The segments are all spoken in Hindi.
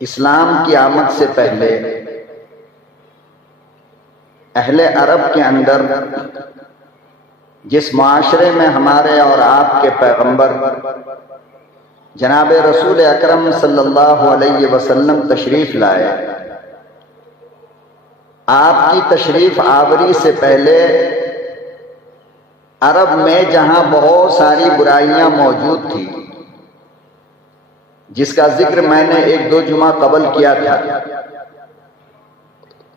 इस्लाम की आमद से पहले अहले अरब के अंदर जिस माशरे में हमारे और आपके पैगंबर जनाब रसूल अकरम सल्लल्लाहु अलैहि वसल्लम तशरीफ लाए, आपकी तशरीफ आवरी से पहले अरब में जहां बहुत सारी बुराइयां मौजूद थी, जिसका जिक्र मैंने एक दो जुमा कबल किया था,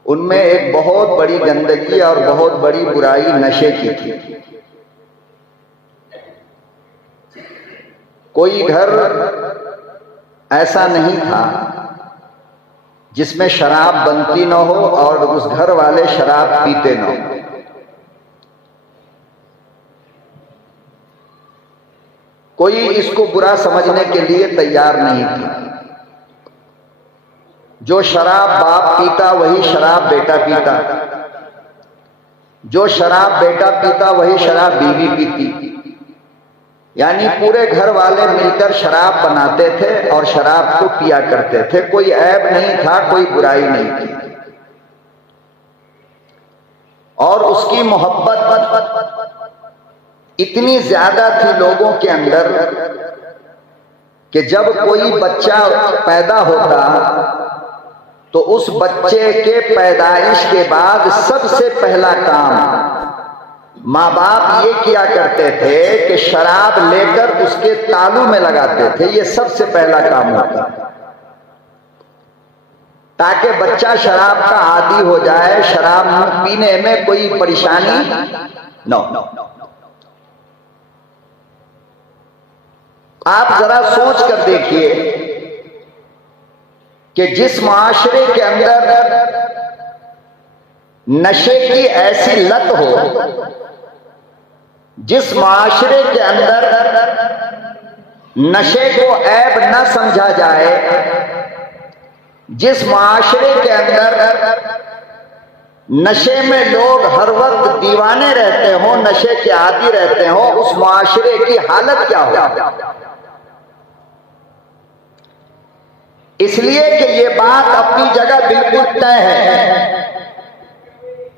उनमें एक बहुत बड़ी गंदगी और बहुत बड़ी बुराई नशे की थी। कोई घर ऐसा नहीं था जिसमें शराब बनती न हो और उस घर वाले शराब पीते न हो। कोई इसको बुरा समझने के लिए तैयार नहीं था। जो शराब बाप पीता वही शराब बेटा पीता, जो शराब बेटा पीता वही शराब बीवी पीती। यानी पूरे घर वाले मिलकर शराब बनाते थे और शराब को पिया करते थे। कोई ऐब नहीं था, कोई बुराई नहीं थी। और उसकी मोहब्बत इतनी ज्यादा थी लोगों के अंदर कि जब कोई बच्चा पैदा होता तो उस बच्चे के पैदाइश के बाद सबसे पहला काम माँ बाप ये किया करते थे कि शराब लेकर उसके तालू में लगाते थे। ये सबसे पहला काम होता, ताकि बच्चा शराब का आदी हो जाए, शराब पीने में कोई परेशानी न हो। आप जरा सोच कर देखिए कि जिस माशरे के अंदर नशे की ऐसी लत हो, जिस माशरे के अंदर नशे को ऐब न समझा जाए, जिस माशरे के अंदर नशे में लोग हर वक्त दीवाने रहते हो, नशे के आदी रहते हो, उस माशरे की हालत क्या हो। इसलिए कि ये बात अपनी जगह बिल्कुल तय है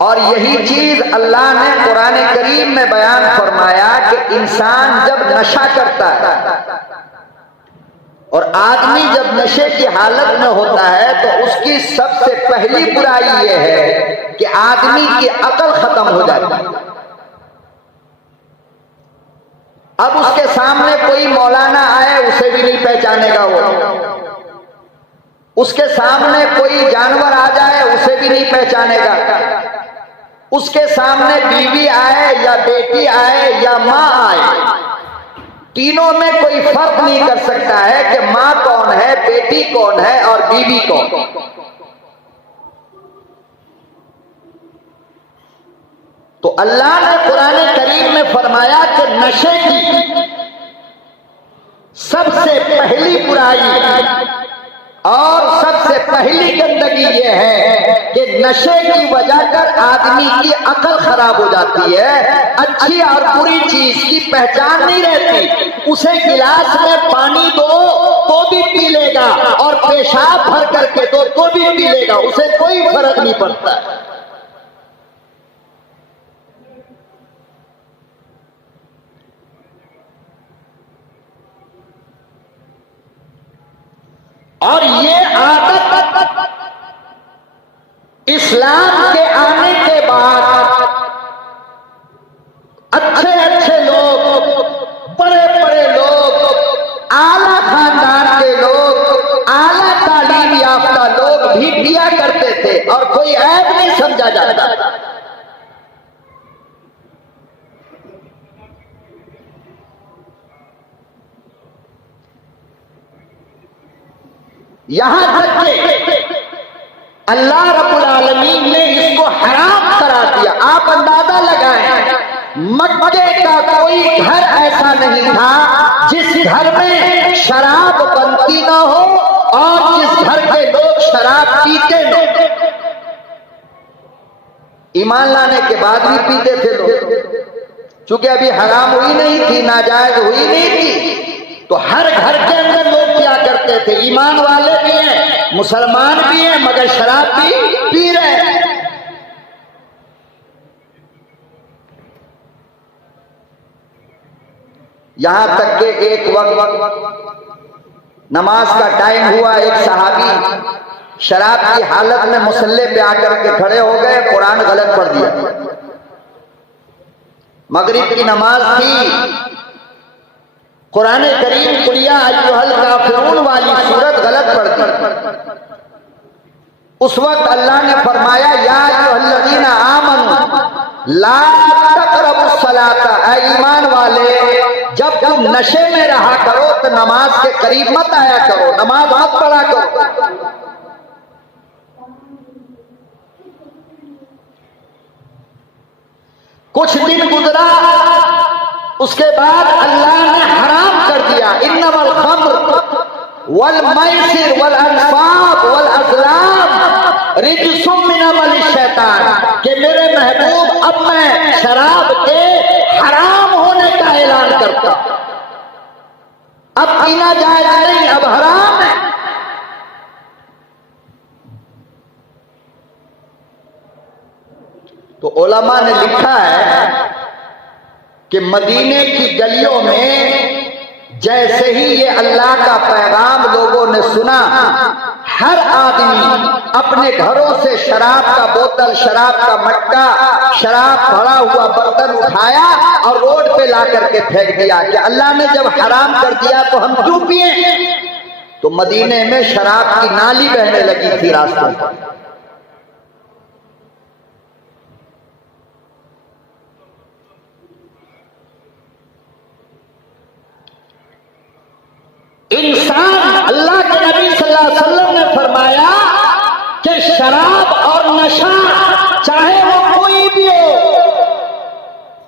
और यही चीज अल्लाह ने कुरान करीम में बयान फरमाया कि इंसान जब नशा करता है और आदमी जब नशे की हालत में होता है तो उसकी सबसे पहली बुराई यह है कि आदमी की अकल खत्म हो जाती है। अब उसके सामने कोई मौलाना आए उसे भी नहीं पहचानेगा वो, उसके सामने कोई जानवर आ जाए उसे भी नहीं पहचानेगा, उसके सामने बीवी आए या बेटी आए या माँ आए, तीनों में कोई फर्क नहीं कर सकता है कि माँ कौन है, बेटी कौन है और बीवी कौन। तो अल्लाह ने कुरान करीम में फरमाया कि नशे की सबसे पहली बुराई और सबसे पहली गंदगी यह है कि नशे की वजह कर आदमी की अकल खराब हो जाती है। अच्छी और बुरी चीज की पहचान नहीं रहती। उसे गिलास में पानी दो तो भी पी लेगा और पेशाब भर करके दो तो भी पी लेगा, उसे कोई फर्क नहीं पड़ता। और ये आदत इस्लाम के आने के बाद अच्छे अच्छे लोग, बड़े बड़े लोग, आला खानदान के लोग, आला तालीम याफ्ता लोग भी पिया करते थे और कोई ऐब नहीं समझा जाता। यहां तक कि अल्लाह रब्बुल आलमीन ने इसको हराम करा दिया। आप अंदाजा लगाएं, मक्के का कोई घर ऐसा नहीं था जिस घर में शराब बनती ना हो और जिस घर के लोग शराब पीते न हो। ईमान लाने के बाद भी पीते थे लोग, चूंकि अभी हराम हुई नहीं थी, नाजायज हुई नहीं थी, तो हर घर के अंदर लोग क्या करते थे, ईमान वाले भी हैं मुसलमान भी हैं मगर शराब भी पी रहे हैं। यहां तक के एक वक्त नमाज का टाइम हुआ, एक सहाबी शराब की हालत में मुसल्ले पे आकर के खड़े हो गए, कुरान गलत पढ़ दिया। मगरिब की नमाज थी, कुरान करीम कुलिया अय्युहल काफिरून वाली सूरत गलत पढ़ दी। उस वक्त अल्लाह ने फरमाया या अय्युहल्लज़ीना आमनू ला तक़रबुस सलाता, ऐ ईमान वाले जब तुम नशे में रहा करो तो नमाज के करीब मत आया करो, नमाज मत पढ़ा करो। कुछ दिन गुजरा, उसके बाद अल्लाह ने हराम कर दिया, इन्नमल खम्र वल मैसिर वल अंसाब वल अज़लाम रिज्सुम मिन अमलि शैतान, कि मेरे महबूब अब मैं शराब के हराम होने का ऐलान करता, अब पीना जायज नहीं, अब हराम है। तो उलमा ने लिखा है कि मदीने की गलियों में जैसे ही ये अल्लाह का पैगाम लोगों ने सुना, हर आदमी अपने घरों से शराब का बोतल, शराब का मटका, शराब भरा हुआ बर्तन उठाया और रोड पे ला करके फेंक दिया कि अल्लाह ने जब हराम कर दिया तो हम क्यों पिए। तो मदीने में शराब की नाली बहने लगी थी रास्तों पर। इंसान, अल्लाह के नबी सल्लल्लाहु अलैहि वसल्लम ने फरमाया कि शराब और नशा चाहे वो कोई भी हो,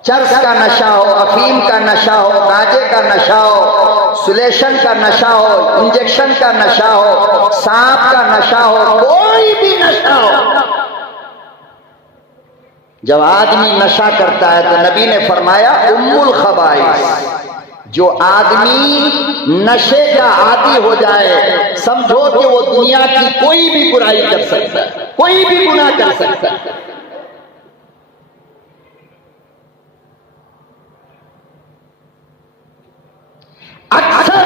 चरस का नशा हो, अफीम का नशा हो, गांजे का नशा हो, सुलेशन का नशा हो, इंजेक्शन का नशा हो, सांप का नशा हो, कोई भी नशा हो, जब आदमी नशा करता है तो नबी ने फरमाया उम्मुल खबाइस, जो आदमी नशे का आदी हो जाए समझो कि वो दुनिया की कोई भी बुराई कर सकता है, कोई भी गुनाह कर सकता है। अक्सर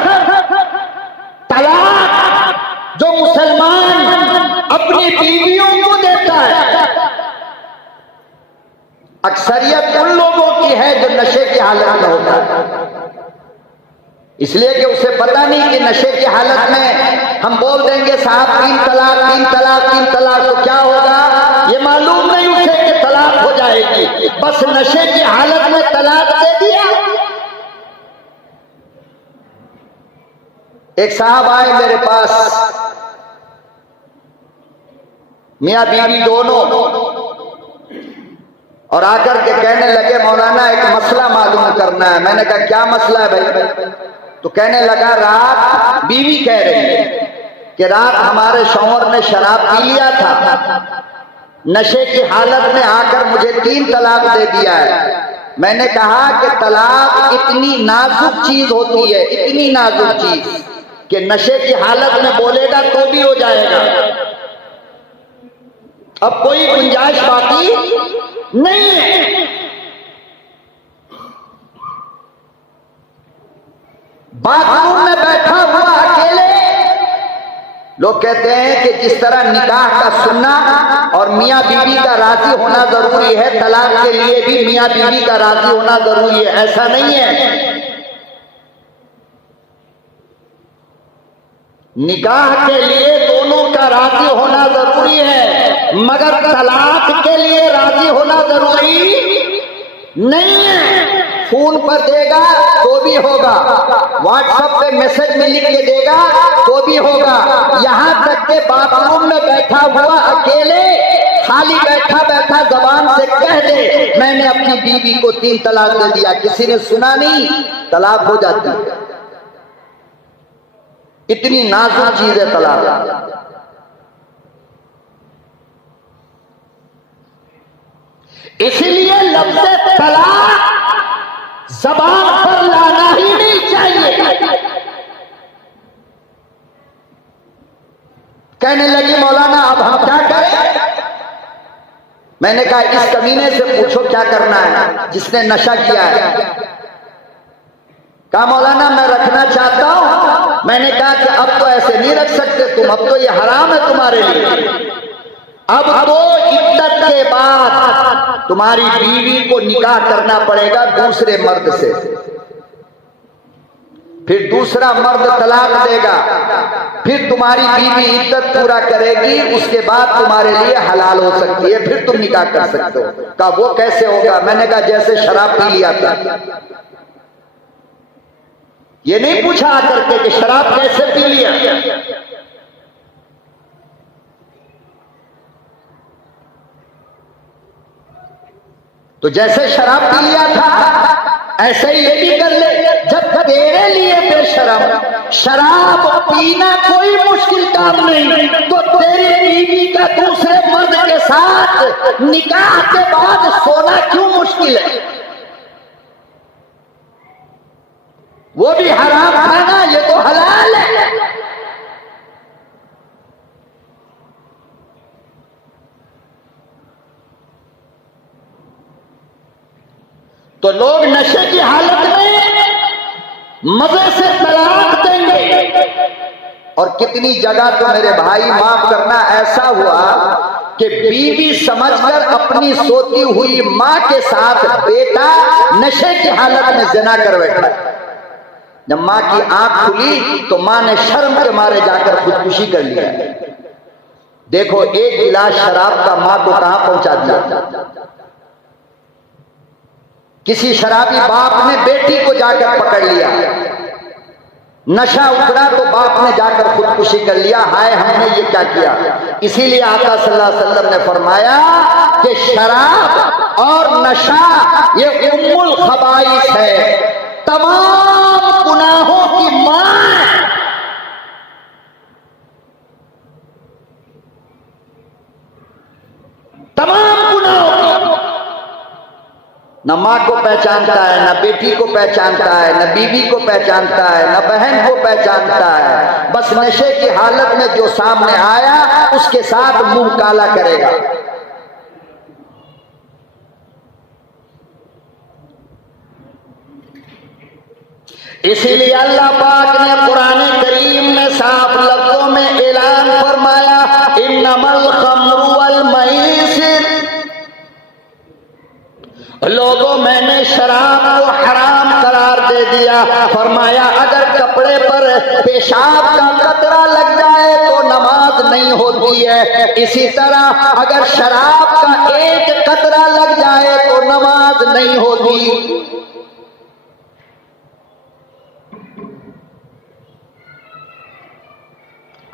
तलाक जो मुसलमान अपनी बीवियों को देता है, अक्सरियत उन लोगों की है जो नशे की हालत में होता है। इसलिए कि उसे पता नहीं कि नशे की हालत में हम बोल देंगे साहब 3 तलाक 3 तलाक 3 तलाक, तो क्या होगा ये मालूम नहीं उसे कि तलाक हो जाएगी, बस नशे की हालत में तलाक दे दिया। एक साहब आए मेरे पास, मियां बीवी दोनों, और आकर के कहने लगे मौलाना एक मसला मालूम करना है। मैंने कहा क्या मसला है भाई? तो कहने लगा रात, बीवी कह रही है कि रात हमारे शौहर ने शराब पी लिया था, नशे की हालत में आकर मुझे 3 तलाक दे दिया है। मैंने कहा कि तलाक इतनी नाजुक चीज होती है, इतनी नाजुक चीज कि नशे की हालत में बोलेगा तो भी हो जाएगा, अब कोई गुंजाइश बाकी नहीं है। बाथरूम में बैठा हुआ अकेले, लोग कहते हैं कि जिस तरह निकाह का सुन्ना और मियां बीवी का राजी होना जरूरी है, तलाक के लिए भी मियां बीवी का राजी होना जरूरी है, ऐसा नहीं है। निकाह के लिए दोनों का राजी होना जरूरी है, मगर तलाक के लिए राजी होना जरूरी नहीं है। फोन पर देगा तो भी होगा, व्हाट्सएप पे मैसेज में लिख के देगा तो भी होगा, यहां तक के बाथरूम में बैठा हुआ अकेले खाली बैठा बैठा जबान से कह दे मैंने अपनी बीवी को 3 तलाक दे दिया, किसी ने सुना नहीं, तलाक हो जाती है। इतनी नाजुक चीज है तलाक। इसलिए लफ्ज़ तलाक ज़बान पर लाना ही नहीं चाहिए। कहने लगी मौलाना अब हम क्या करें? मैंने कहा इस कमीने से पूछो क्या करना है जिसने नशा किया है। कहा मौलाना मैं रखना चाहता हूं। मैंने कहा कि अब तो ऐसे नहीं रख सकते तुम, अब तो ये हराम है तुम्हारे लिए। अब तो इद्दत के बाद तुम्हारी बीवी को निकाह करना पड़ेगा दूसरे मर्द से, फिर दूसरा मर्द तलाक देगा, फिर तुम्हारी बीवी इद्दत पूरा करेगी, उसके बाद तुम्हारे लिए हलाल हो सकती है, फिर तुम निकाह कर सकते हो। कहा वो कैसे होगा? मैंने कहा जैसे शराब पी लिया था। ये नहीं पूछा आकर के कि शराब कैसे पी लिया। तो जैसे शराब पी लिया था ऐसे ही ये भी कर ले। जब तेरे लिए बेशरम शराब पीना कोई मुश्किल काम नहीं, तो तेरी बीवी का दूसरे मर्द के साथ निकाह के बाद सोना क्यों मुश्किल है? वो भी हराम खाना, ये तो हलाल है। तो लोग नशे की हालत में मजे से तलाक देंगे। और कितनी जगह तो मेरे भाई माफ करना ऐसा हुआ कि बीवी समझकर अपनी सोती हुई मां के साथ बेटा नशे की हालत में ज़िना कर बैठा। जब मां की आंख खुली तो मां ने शर्म के मारे जाकर खुदकुशी कर लिया। देखो एक गिलास शराब का मां को कहां पहुंचा दिया। किसी शराबी बाप ने बेटी को जाकर पकड़ लिया, नशा उतरा तो बाप ने जाकर खुदकुशी कर लिया। हाय हमने ये क्या किया। इसीलिए आका सल्लल्लाहु अलैहि वसल्लम ने फरमाया कि शराब और नशा ये उम्मुल खबाइस है, तमाम गुनाहों की मां। तमाम गुनाहों की न मां को पहचानता है, न बेटी को पहचानता है, न बीवी को पहचानता है, न बहन को पहचानता है। बस नशे की हालत में जो सामने आया उसके साथ मुंह काला करेगा। इसीलिए अल्लाह पाक ने कुरान करीम में साफ लफ्जों में ऐलान फरमाया, इन्नमल खम्रु वल मैसिर। लोगों मैंने शराब को हराम करार दे दिया। फरमाया अगर कपड़े पर पेशाब का कतरा लग जाए तो नमाज नहीं होती है, इसी तरह अगर शराब का एक कतरा लग जाए तो नमाज नहीं होती।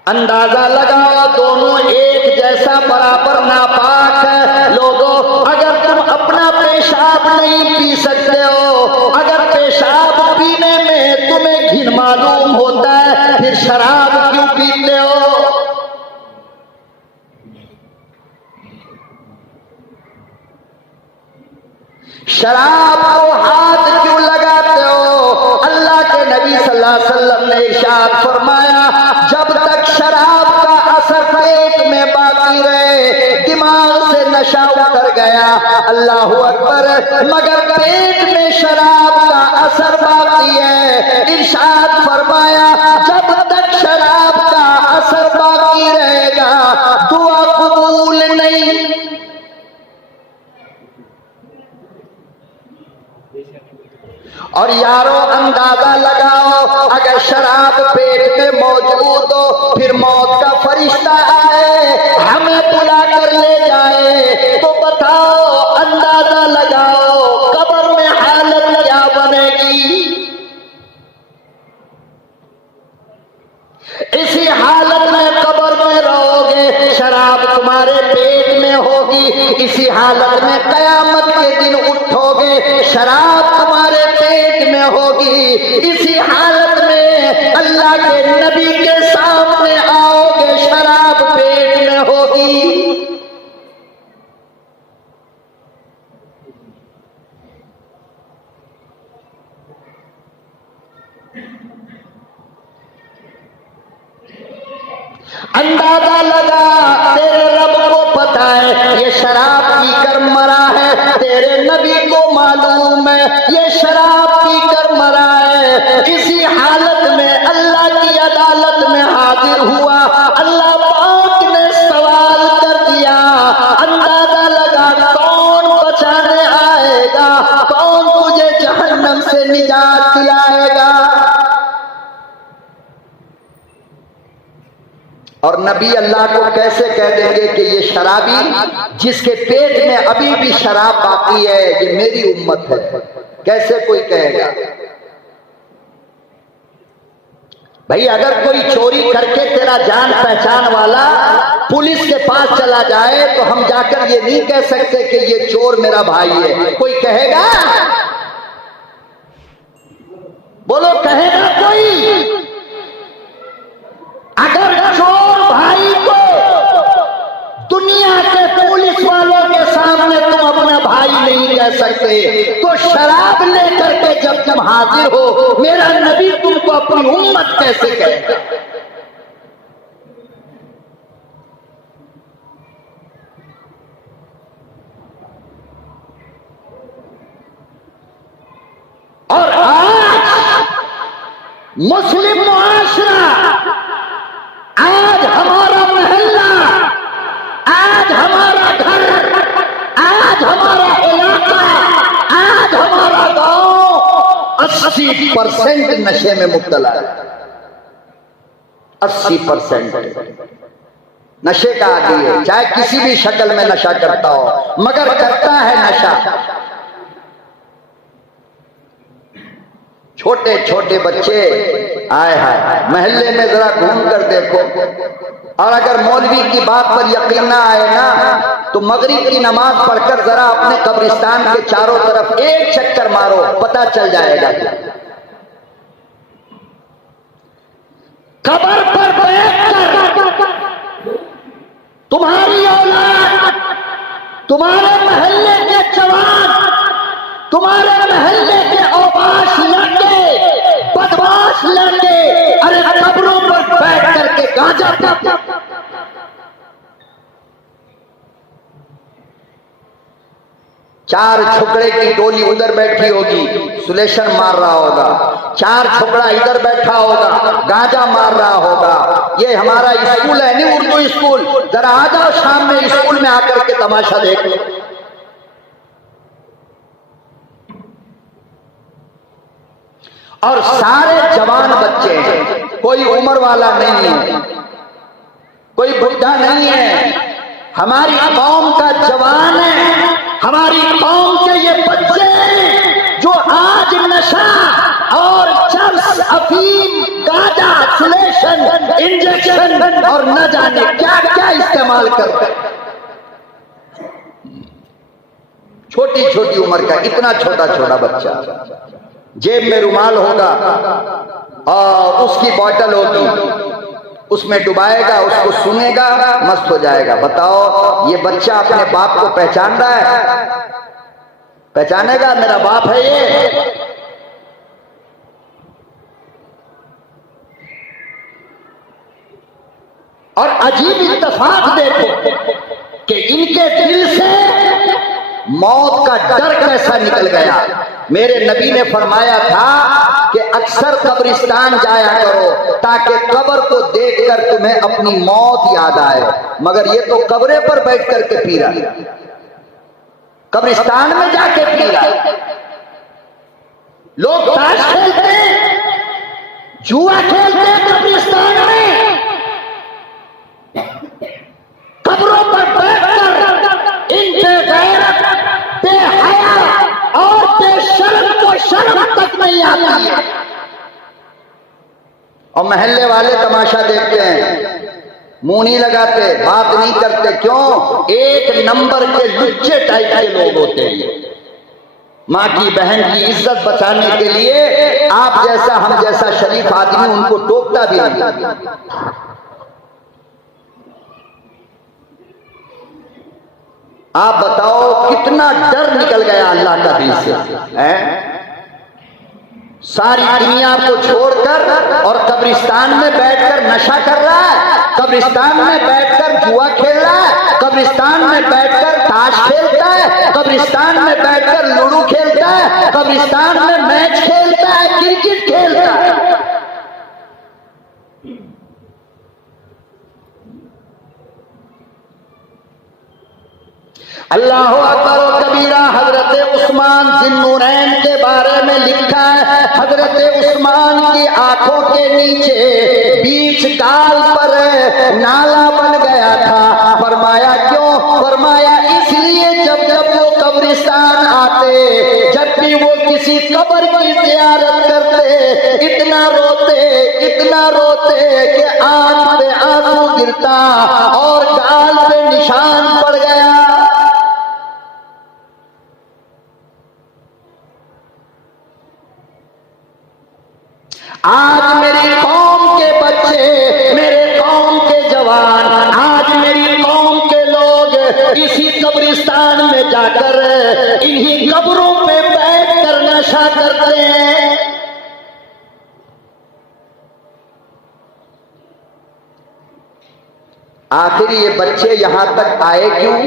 अंदाजा लगाओ दोनों एक जैसा बराबर नापाक है। लोगों अगर तुम अपना पेशाब नहीं पी सकते हो, अगर पेशाब पीने में तुम्हें घिन मालूम होता है, फिर शराब क्यों पीते हो? शराब को हाथ क्यों लगाते हो? अल्लाह के नबी सल्लल्लाहु अलैहि वसल्लम ने इरशाद फरमाया, जब तक शराब का असर पेट में बाकी रहे, दिमाग से नशा उतर गया, अल्लाहु अकबर, मगर पेट में शराब का असर बाकी है। इरशाद फरमाया जब तक शराब का असर बाकी रहेगा दुआ कबूल नहीं। और यारों अंदाजा लगाओ अगर शराब पेट में मौजूद हो, फिर मौत का फरिश्ता आए हमें बुला कर ले जाए, तो बताओ अंदाजा लगाओ कब्र में हालत क्या बनेगी। इसी हालत में कब्र में रहोगे, शराब तुम्हारे पेट में होगी। इसी हालत में कयामत के दिन उठोगे, शराब तुम्हारे पेट में होगी। इसी हालत में अल्लाह के नबी के सामने आओगे, शराब पेट में होगी। अंदाजा लगा तेरे रब को पता है ये शराब पीकर मरा है, तेरे नबी को मालूम है ये शराब पीकर मरा है। इसी हालत में अल्लाह की अदालत में हाजिर हुआ, अल्लाह पाक ने सवाल कर दिया, अंदाजा लगा कौन बचाने आएगा, कौन तुझे जहन्नम से निजात दिलाएगा। और नबी अल्लाह को कैसे कह देंगे कि ये शराबी जिसके पेट में अभी भी शराब बाकी है ये मेरी उम्मत है, कैसे कोई कहेगा? भाई अगर कोई चोरी करके तेरा जान पहचान वाला पुलिस के पास चला जाए तो हम जाकर ये नहीं कह सकते कि ये चोर मेरा भाई है, कोई कहेगा? बोलो कहेगा कोई? अगर चोर भाई को दुनिया के पुलिस वालों के सामने तुम अपना भाई नहीं कह सकते, तो शराब लेकर के जब तुम हाजिर हो मेरा नबी तुमको अपनी उम्मत कैसे कहेगा? और आज मुस्लिम मुआशरा, आज हमारा मोहल्ला, आज हमारा घर, आज हमारा इलाका, आज हमारा गांव 80% नशे में मुब्तला है। 80% नशे का आदी है, चाहे किसी भी शक्ल में नशा करता हो, मगर करता है नशा। छोटे छोटे बच्चे आए हैं महल्ले में, जरा घूम कर देखो, और अगर मौलवी की बात पर यकीन ना आए ना तो मगरिब की नमाज पढ़कर जरा अपने कब्रिस्तान के चारों तरफ एक चक्कर मारो, पता चल जाएगा। कब्र पर बैठकर तुम्हारी औलाद, तुम्हारे महल्ले के जवान, तुम्हारे महल्ले के औबाश लड़के, बदमाश लड़के, अरे कब्रों पर बैठ करके गांजा पीते। चार छोकरे की टोली उधर बैठी होगी, सुलेशन मार रहा होगा, चार छोकरा इधर बैठा होगा, गांजा मार रहा होगा। ये हमारा स्कूल है नहीं, उर्दू स्कूल, जरा आ जाओ शाम में स्कूल में आकर के तमाशा देख लो। और सारे जवान बच्चे हैं, कोई उम्र वाला नहीं है, कोई बुढ़ा नहीं है, हमारी कौम का जवान है, हमारी कौम के ये बच्चे हैं जो आज नशा और चरस, अफीम, गांजा, सुलेशन, इंजेक्शन और न जाने क्या क्या इस्तेमाल करते हैं। छोटी छोटी उम्र का, इतना छोटा छोटा बच्चा, जेब में रुमाल होगा और उसकी बोतल होगी, उसमें डुबाएगा, उसको सुनेगा, मस्त हो जाएगा। बताओ ये बच्चा अपने बाप को पहचान रहा है? पहचानेगा मेरा बाप है ये? और अजीब इत्तेफाक देखो कि इनके दिल से मौत का डर कैसा निकल गया। मेरे नबी ने फरमाया था कि अक्सर कब्रिस्तान जाया करो ताकि कब्र को देखकर तुम्हें अपनी मौत याद आए, मगर ये तो कब्रे पर बैठ करके पी रहा, कब्रिस्तान में जाके पी रहा। लोग ताश खेलते, जुआ खेलते कब्रिस्तान में, कब्रों पर बैठकर इनके गैरत, बेहया और बेशर्म को शर्म तक नहीं आती है। और महल्ले वाले तमाशा देखते हैं, मुंह नहीं लगाते, बात नहीं करते। क्यों? एक नंबर के लुच्चे टाइप के लोग होते हैं। माँ की बहन की इज्जत बचाने के लिए आप जैसा हम जैसा शरीफ आदमी उनको टोकता भी नहीं। आप बताओ कितना डर निकल गया अल्लाह का दिल से, हैं? सारी दुनिया को छोड़कर और कब्रिस्तान में बैठकर नशा कर रहा है। कब्रिस्तान में बैठकर जुआ खेल रहा है, कब्रिस्तान में बैठकर ताश खेलता है, कब्रिस्तान में बैठकर लूडो खेलता है, कब्रिस्तान में मैच खेलता है, क्रिकेट खेलता है। अल्लाह अकबर कबीरा। हजरत उस्मान जिन्नूरैन के बारे में लिखा है, हजरत उस्मान की आंखों के नीचे बीच गाल पर नाला बन गया था। फरमाया क्यों? फरमाया इसलिए जब जब वो कब्रिस्तान आते, जब भी वो किसी कब्र की ज़ियारत करते, इतना रोते कि आंख पे आंसू गिरता और गाल पे निशान पड़ गया। आज मेरी कौम के बच्चे, मेरे कौम के जवान, आज मेरी कौम के लोग इसी कब्रिस्तान में जाकर इन्हीं कब्रों पे बैठकर नशा करते हैं। आखिर ये बच्चे यहां तक आए क्यों?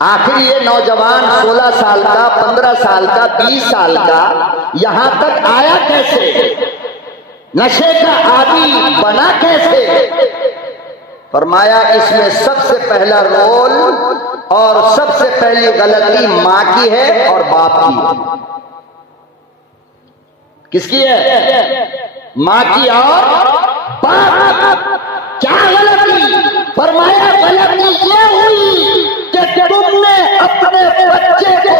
आखिर ये नौजवान 16 साल का, 15 साल का, 20 साल का यहां तक आया कैसे? नशे का आदी बना कैसे? फरमाया इसमें सबसे पहला रोल और सबसे पहली गलती मां की है और बाप की है। किसकी है? मां की और बाप। क्या गलती? फरमाया गलती ये हुई कि तुमने अपने बच्चे को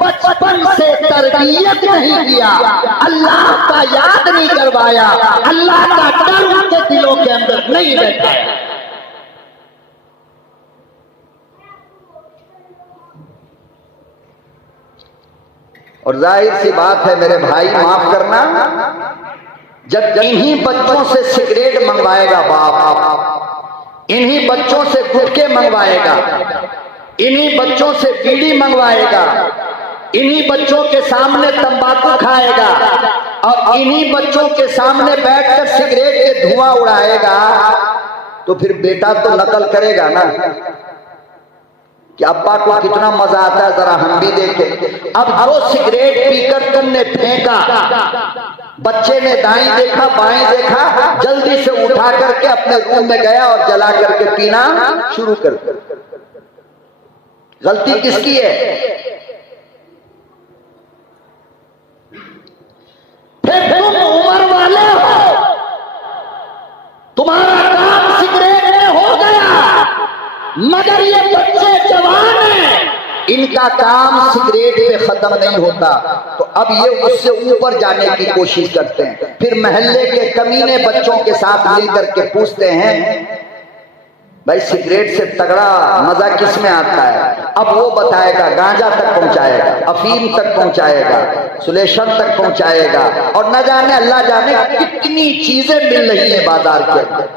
बचपन से तरबियत नहीं किया, अल्लाह का याद नहीं करवाया, अल्लाह का डर उनके दिलों के अंदर नहीं बैठाया। और जाहिर सी बात है मेरे भाई, माफ करना, जब इन्हीं बच्चों से सिगरेट मंगवाएगा बाप, इन्हीं बच्चों से गुटखे मंगवाएगा, इन्हीं बच्चों से बीड़ी मंगवाएगा, इन्हीं बच्चों के सामने तंबाकू खाएगा और इन्हीं बच्चों के सामने बैठकर सिगरेट के धुआं उड़ाएगा, तो फिर बेटा तो नकल करेगा ना कि अब्बा को कितना मजा आता है, जरा हम भी देखें। अब जो सिगरेट पीकर तुमने फेंका, बच्चे ने दाएं देखा बाएं देखा, जल्दी से उठा करके अपने रूम में गया और जला करके पीना शुरू कर दिया। गलती किसकी है? फिर तुम उम्र वाले हो, तुम्हारा काम सिगरेट में हो गया, मगर ये बच्चे जवान हैं, इनका काम सिगरेट पे खत्म नहीं होता। तो अब ये उससे ऊपर जाने की कोशिश करते हैं। फिर मोहल्ले के कमीने बच्चों के साथ मिलकर के पूछते हैं, भाई सिगरेट से तगड़ा मजा किस में आता है? अब वो बताएगा, गांजा तक पहुंचाएगा, अफीम तक पहुंचाएगा, सुलेशन तक पहुंचाएगा, और न जाने अल्लाह जाने कितनी चीजें मिल रही है बाजार के अंदर।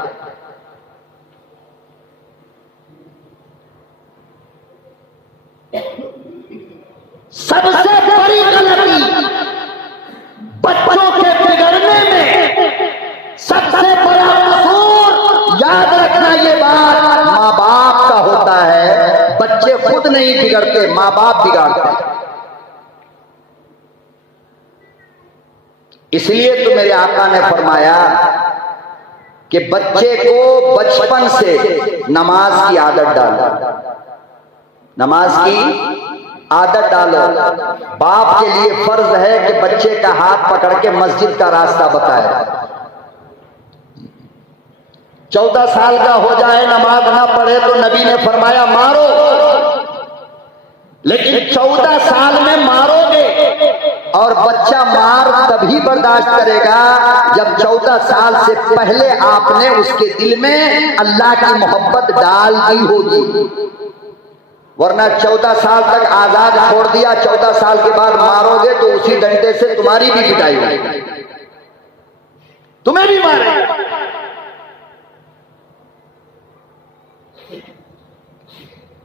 सबसे बड़ी गलती बच्चों के बिगड़ने में, सबसे बड़ा कसूर, याद रखना ये बात, माँ बाप का होता है। बच्चे खुद नहीं बिगड़ते, माँ बाप बिगाड़ते हैं। इसलिए तो मेरे आका ने फरमाया कि बच्चे को बचपन से नमाज की आदत डालो, नमाज की आदत डालो। बाप के लिए फर्ज है कि बच्चे का हाथ पकड़ के मस्जिद का रास्ता बताए। 14 साल का हो जाए नमाज ना पढ़े तो नबी ने फरमाया मारो, लेकिन 14 साल में मारोगे, और बच्चा मार तभी बर्दाश्त करेगा जब 14 साल से पहले आपने उसके दिल में अल्लाह की मोहब्बत डाल दी होगी। वरना 14 साल तक आजाद छोड़ दिया, 14 साल के बाद मारोगे तो उसी डंडे से तुम्हारी भी पिटाई होगी, तुम्हें भी मारेगा।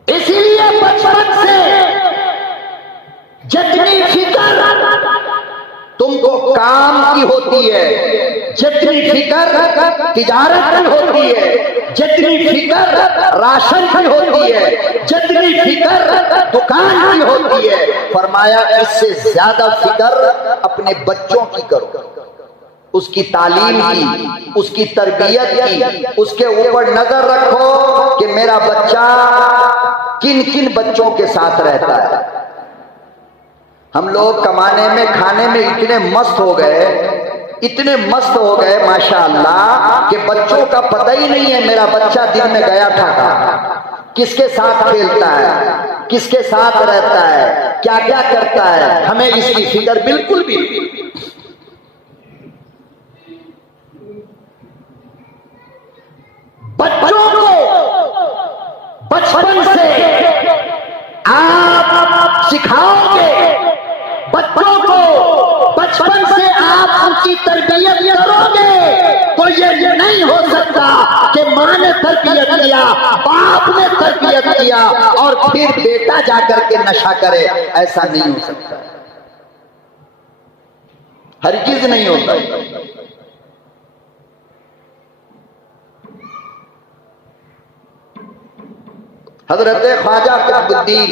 इसीलिए बचपन से जितनी फिक्र तुमको काम की होती है, जितनी फिक्र तिजारत की होती है, जितनी फिक्र राशन की होती है, जितनी फिक्र दुकान की होती है, फरमाया इससे ज्यादा फिक्र अपने बच्चों की करो, उसकी तालीम की, उसकी तरबियत की, उसके ऊपर नजर रखो कि मेरा बच्चा किन किन बच्चों के साथ रहता है। हम लोग कमाने में खाने में इतने मस्त हो गए, इतने मस्त हो गए माशाअल्लाह कि बच्चों का पता ही नहीं है मेरा बच्चा दिन में गया था कहाँ, किसके साथ खेलता है, किसके साथ रहता है, क्या क्या करता है, हमें इसकी फिक्र बिल्कुल भी नहीं। बच्चों को बचपन से आप सिखाओगे, बच्चों को बचपन से आप उनकी तरबियत करोगे, तो ये नहीं हो सकता कि मां ने तरबियत किया, बाप ने तरबियत किया और फिर बेटा जाकर के नशा करे, ऐसा नहीं हो सकता, हरगिज़ नहीं होता। हजरत ख्वाजा कुतुबुद्दीन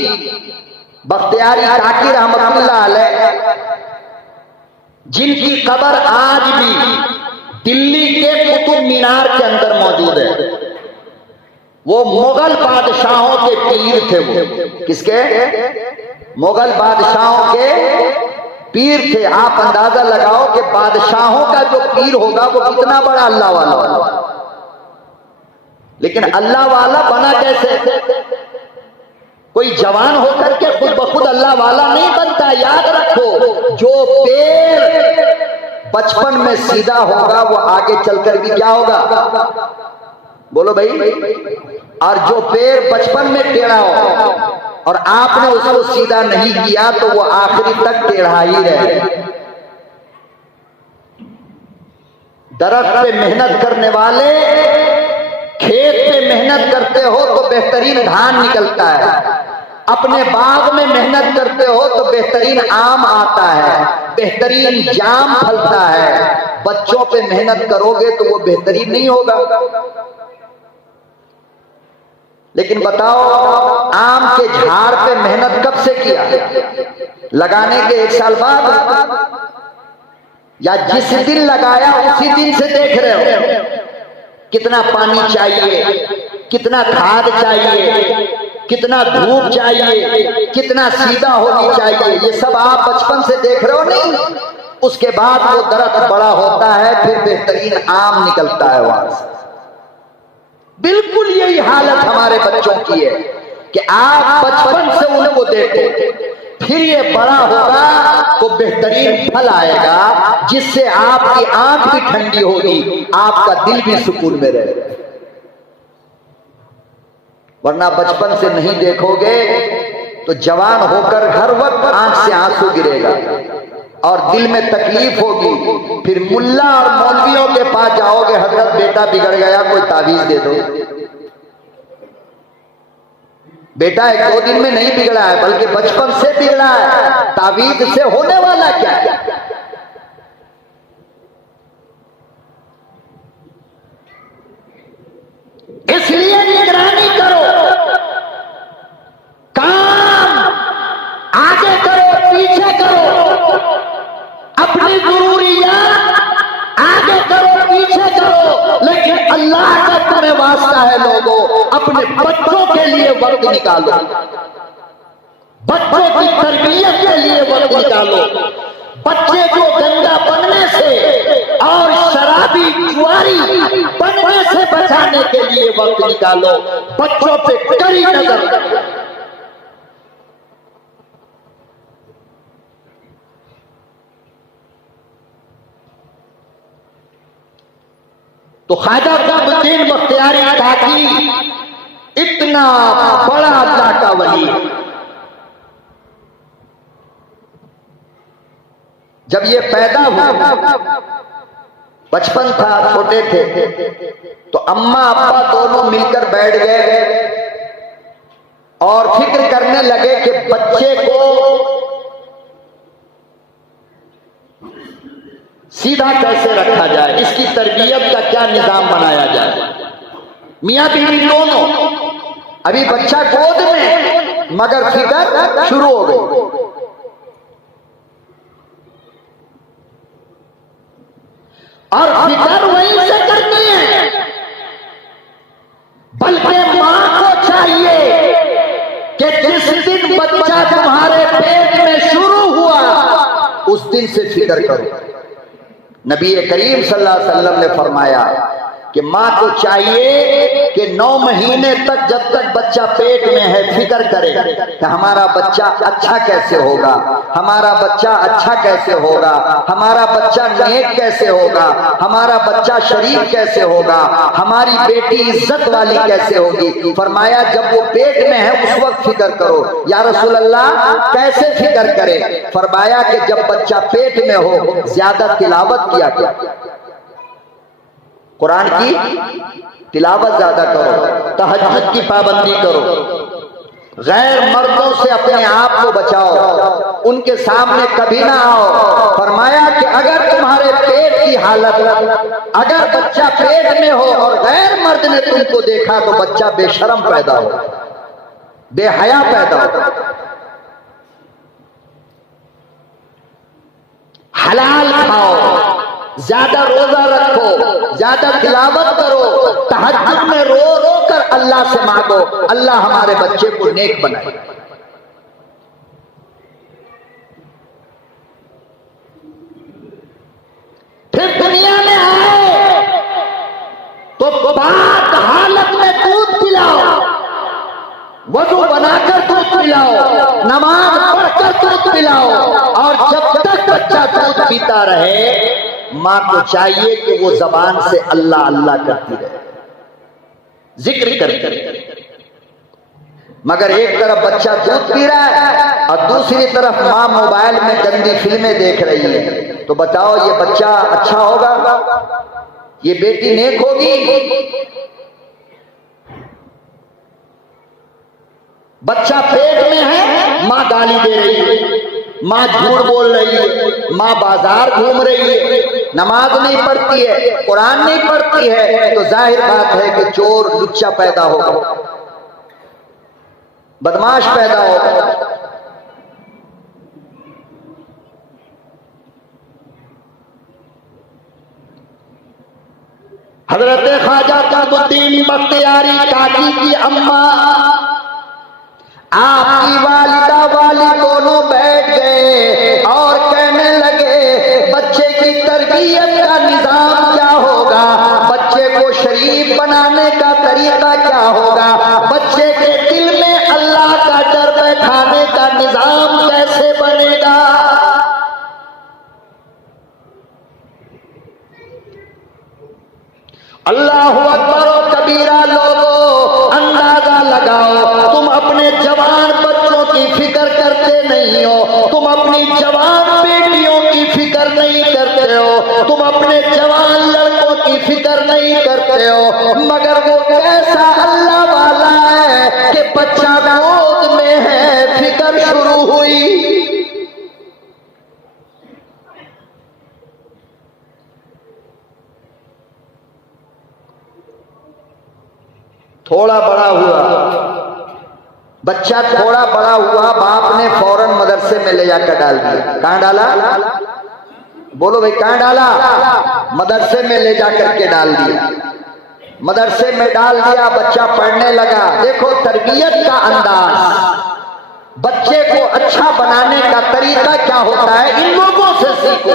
बख्तियारी काकी रहमतुल्लाह अलैह, जिनकी कब्र आज भी दिल्ली के कुतुब मीनार के अंदर मौजूद है, वो मुगल बादशाहों के पीर थे। वो किसके? मुगल बादशाहों के पीर थे। आप अंदाजा लगाओ कि बादशाहों का जो पीर होगा वो कितना बड़ा अल्लाह वाला होगा। लेकिन अल्लाह वाला बना कैसे? कोई जवान होकर के खुद ब खुद अल्लाह वाला नहीं बनता। याद रखो, जो पेड़ बचपन में सीधा होगा वो आगे चलकर भी क्या होगा? बोलो भाई। और जो पेड़ बचपन में टेढ़ा हो और आपने उसको सीधा नहीं किया तो वो आखिरी तक टेढ़ा ही रहे। दरख्त पे मेहनत करने वाले, खेत पे मेहनत करते हो तो बेहतरीन धान निकलता है, अपने बाग में मेहनत करते हो तो बेहतरीन आम आता है, बेहतरीन जाम फलता है। बच्चों पे मेहनत करोगे तो वो बेहतरीन नहीं होगा। लेकिन बताओ, आम के झाड़ पे मेहनत कब से किया? लगाने के 1 साल बाद, या जिस दिन लगाया उसी दिन से देख रहे हो कितना पानी चाहिए, कितना खाद चाहिए, कितना धूप चाहिए, कितना सीधा होनी चाहिए, ये सब आप बचपन से देख रहे हो नहीं? उसके बाद वो दरख्त बड़ा होता है, फिर बेहतरीन आम निकलता है वहां से। बिल्कुल यही हालत हमारे बच्चों की है कि आप बचपन से उनको देखो, फिर ये बड़ा होगा तो बेहतरीन फल आएगा, जिससे आपकी आंख भी ठंडी होगी, आपका दिल भी सुकून में रहेगा। वरना बचपन से नहीं देखोगे तो जवान होकर हर वक्त आंख से आंसू गिरेगा और दिल में तकलीफ होगी। फिर मुल्ला और मौलवियों के पास जाओगे, हजरत बेटा बिगड़ गया, कोई तावीज दे दो। बेटा 1-2 दिन में नहीं बिगड़ा है, बल्कि बचपन से बिगड़ा है, तावीज से होने वाला क्या है? इसलिए निगरानी करो, काम आगे करो, पीछे करो, अपनी जरूरियात आगे करो, पीछे करो, लेकिन अल्लाह का तुम्हें वास्ता है लोगों, अपने बच्चों के लिए वक्त निकालो, बच्चों की तरबियत के लिए वक्त निकालो। बच्चे को गंदा बनने से और शराबी जुआरी बनने से बचाने के लिए वक्त निकालो। बच्चों पे कड़ी नजर रखो। तो ख्वाजा कुतुबुद्दीन बख्तियारी काकी इतना बड़ा अल्लाह का वली, जब ये पैदा हुआ, बचपन था, छोटे थे, तो अम्मा अब्बा दोनों मिलकर बैठ गए और फिक्र करने लगे कि बच्चे को सीधा कैसे रखा जाए, इसकी तरबियत का क्या निजाम बनाया जाए। मियां बीवी दोनों, अभी बच्चा गोद में मगर फिक्र शुरू हो गई। और फिक्र वहीं से करनी है, बल्कि मां को चाहिए कि जिस दिन बच्चा तुम्हारे पेट में शुरू हुआ उस दिन से फिक्र करो। नबी करीम सल्लल्लाहु अलैहि वसल्लम ने फरमाया कि मां को चाहिए कि 9 महीने तक जब तक बच्चा पेट में है फिक्र करे कि हमारा बच्चा अच्छा कैसे होगा, हमारा बच्चा अच्छा कैसे होगा, हमारा बच्चा नेक कैसे होगा, हमारा बच्चा शरीफ कैसे होगा, हमारी बेटी इज्जत वाली कैसे होगी। फरमाया जब वो पेट में है उस वक्त फिक्र करो। या रसूल अल्लाह कैसे फिक्र करे? फरमाया कि जब बच्चा पेट में हो ज्यादा तिलावत किया करो, कुरान की तिलावत ज्यादा करो, तहज्जुद की पाबंदी करो, गैर मर्दों से अपने आप को बचाओ, उनके सामने कभी ना आओ। फरमाया कि अगर तुम्हारे पेट की हालत, अगर बच्चा पेट में हो और गैर मर्द ने तुमको देखा तो बच्चा बेशर्म पैदा हो, बेहया पैदा हो। हलाल खाओ, ज्यादा रोजा रखो, ज्यादा तिलावत करो, तहज्जुद में रो रो कर अल्लाह से मांगो, अल्लाह हमारे बच्चे को नेक बनाए। फिर दुनिया में आए तो पाक हालत में दूध पिलाओ, वजू बनाकर दूध पिलाओ, नमाज पढ़कर दूध पिलाओ, और जब तक बच्चा दूध पीता रहे मां को चाहिए कि वो जबान से अल्लाह अल्लाह करती रहे, जिक्र करती। मगर एक तरफ बच्चा दूध पी रहा है और दूसरी तरफ मां मोबाइल में गंदी फिल्में देख रही है, तो बताओ ये बच्चा अच्छा होगा? ये बेटी नेक होगी? बच्चा पेट में है, मां गाली दे रही है, मां झूठ बोल रही है, मां बाजार घूम रही है, नमाज नहीं पढ़ती है, कुरान नहीं पढ़ती है, तो जाहिर बात है कि चोर लुच्चा पैदा होगा, बदमाश पैदा होगा। हजरत ख्वाजा कुतुबुद्दीन बख्तियारी काकी की अम्मा, आपकी वालिदा वाली दोनों बैठ गए और कहने लगे बच्चे की तरबियत का निजाम क्या होगा, बच्चे को शरीफ बनाने का तरीका क्या होगा, बच्चे के दिल में अल्लाह का डर बैठाने का निजाम कैसे बनेगा। अल्लाहु अकबर कबीरा लोगों, अंदाजा लगाओ, तुम अपने जवान बच्चों की फिक्र करते नहीं हो, तुम अपनी जवान बेटियों की फिक्र नहीं करते हो, तुम अपने जवान लड़कों की फिक्र नहीं करते हो, मगर वो कैसा अल्लाह वाला है कि बच्चा गोद में है फिक्र शुरू हुई। थोड़ा बड़ा हुआ बच्चा, थोड़ा बड़ा हुआ, बाप ने फौरन मदरसे में ले जाकर डाल दिया। कहां डाला? बोलो भाई, कहां डाला? मदरसे में ले जाकर के डाल दिया। मदरसे में डाल दिया, बच्चा पढ़ने लगा। देखो तरबियत का अंदाज, बच्चे को अच्छा बनाने का तरीका क्या होता है, इन लोगों से सीखो।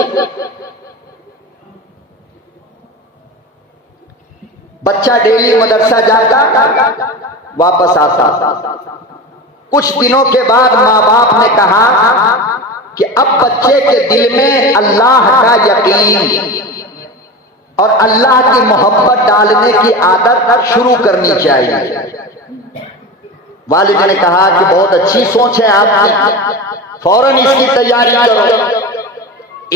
बच्चा डेली मदरसा जाता, वापस आता। कुछ दिनों के बाद माँ बाप ने कहा कि अब बच्चे के दिल में अल्लाह का यकीन और अल्लाह की मोहब्बत डालने की आदत शुरू करनी चाहिए। वालिद ने कहा कि बहुत अच्छी सोच है आपकी, फौरन इसकी तैयारी करो।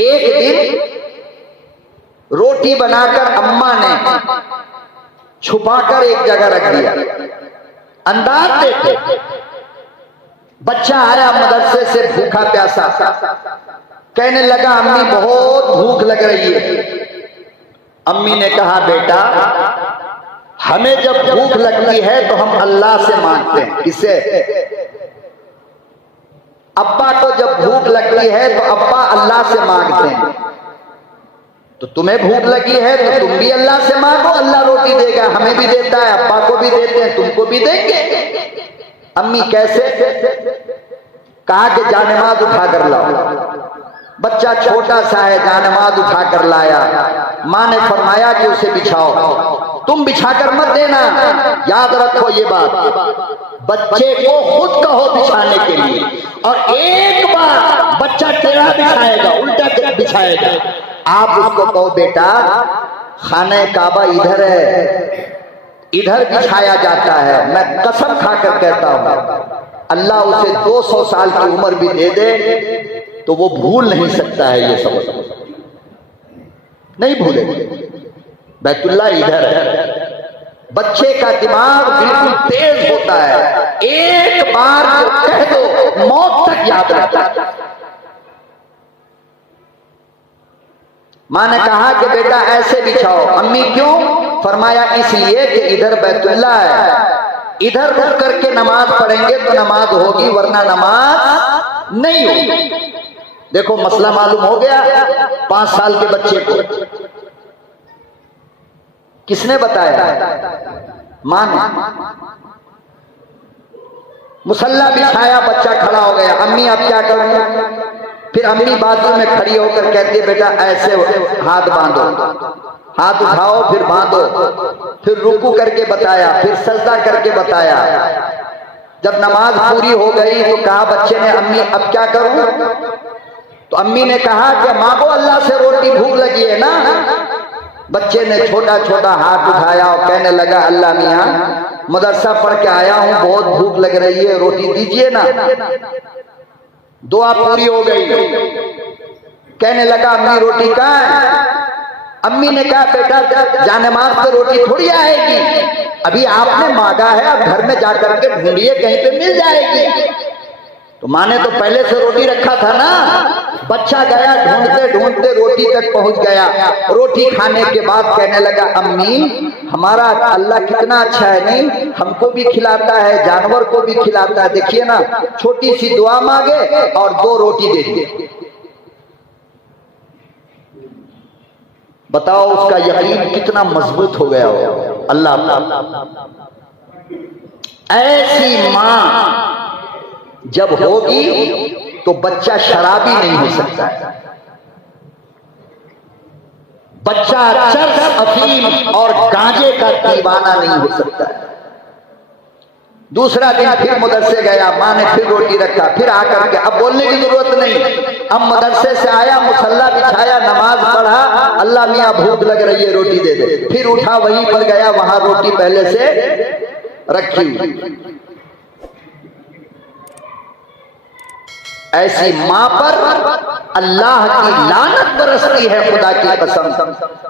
एक दिन रोटी बनाकर अम्मा ने छुपाकर एक जगह रख दिया, अंदाज देते। बच्चा आया मदरसे से भूखा प्यासा, कहने लगा अम्मी बहुत भूख लग रही है। अम्मी ने कहा बेटा हमें जब भूख लगती है तो हम अल्लाह से मांगते हैं। किससे? अब्बा को जब भूख लगती है तो अब्बा अल्लाह से मांगते हैं। तो तुम्हें भूख लगी है तो तुम भी अल्लाह से मांगो, अल्लाह रोटी देगा, हमें भी देता है, अब्बा को भी देते हैं, तुमको भी देंगे। अम्मी कैसे? कहा कि जानमाज उठा कर लाओ। बच्चा छोटा सा है, जानमाज उठा कर लाया। माँ ने फरमाया कि उसे बिछाओ। तुम बिछाकर मत देना, याद रखो ये बात, बच्चे को खुद कहो बिछाने के लिए, और एक बार बच्चा टेढ़ा बिछाएगा, उल्टा बिछाएगा, आप उसको कहो बेटा खाने काबा इधर है, इधर बिछाया जाता है। मैं कसम खाकर कहता हूं अल्लाह उसे 200 साल की उम्र भी दे दे तो वो भूल नहीं सकता है, ये सब नहीं भूले। बैतुल्लाह इधर है। बच्चे का दिमाग बिल्कुल तेज होता है, एक बार जो कह दो मौत तक याद रहता है। मां ने कहा कि बेटा ऐसे बिछाओ। अम्मी क्यों? फरमाया इसलिए कि इधर बैतुल्लाह है, इधर रुक करके नमाज पढ़ेंगे तो नमाज होगी, वरना नमाज नहीं होगी। देखो मसला मालूम हो गया। 5 साल के बच्चे को किसने बताया? मां ने। मुसल्ला बिछाया, बच्चा खड़ा हो गया। अम्मी अब क्या करूं? फिर अम्मी बाजू में खड़ी होकर कहती है बेटा ऐसे हाथ बांधो, हाथ उठाओ फिर बांधो। फिर रुकू करके बताया, फिर सजदा करके बताया। जब नमाज पूरी हो गई तो कहा बच्चे ने अम्मी अब क्या करूं? तो अम्मी ने कहा कि मांगो अल्लाह से रोटी, भूख लगी है ना। बच्चे ने छोटा छोटा हाथ उठाया और कहने लगा अल्लाह मियाँ मदरसा पढ़ के आया हूं, बहुत भूख लग रही है, रोटी दीजिए ना। दुआ पूरी हो गई। कहने लगा अम्मी रोटी कहाँ है? अम्मी ने कहा बेटा जानमाज पे रोटी थोड़ी आएगी, अभी आपने मांगा है, अब घर में जाकर के ढूंढिए, कहीं पे मिल जाएगी। तो माँ ने तो पहले से रोटी रखा था ना। बच्चा गया ढूंढते ढूंढते रोटी तक पहुंच गया। रोटी खाने के बाद कहने लगा अम्मी हमारा अल्लाह कितना अच्छा है, नहीं हमको भी खिलाता है, जानवर को भी खिलाता है। देखिए ना, छोटी सी दुआ मांगे और 2 रोटी दे दिए। बताओ उसका यकीन कितना मजबूत हो गया हो। अल्लाह ऐसी मां जब होगी तो बच्चा शराबी नहीं हो सकता है। बच्चा चरस, अफीम और गांजे का दीवाना नहीं हो सकता है। दूसरा दिन फिर मदरसे गया, माँ ने फिर रोटी रखा, फिर आकर के अब बोलने की जरूरत नहीं। अब मदरसे से आया, मुसल्ला बिछाया, नमाज पढ़ा, अल्लाह मियाँ भूख लग रही है रोटी दे दे। फिर उठा वहीं पर गया, वहां रोटी पहले से रखी हुई। ऐसी मां पर अल्लाह की लानत बरसती है, खुदा की कसम,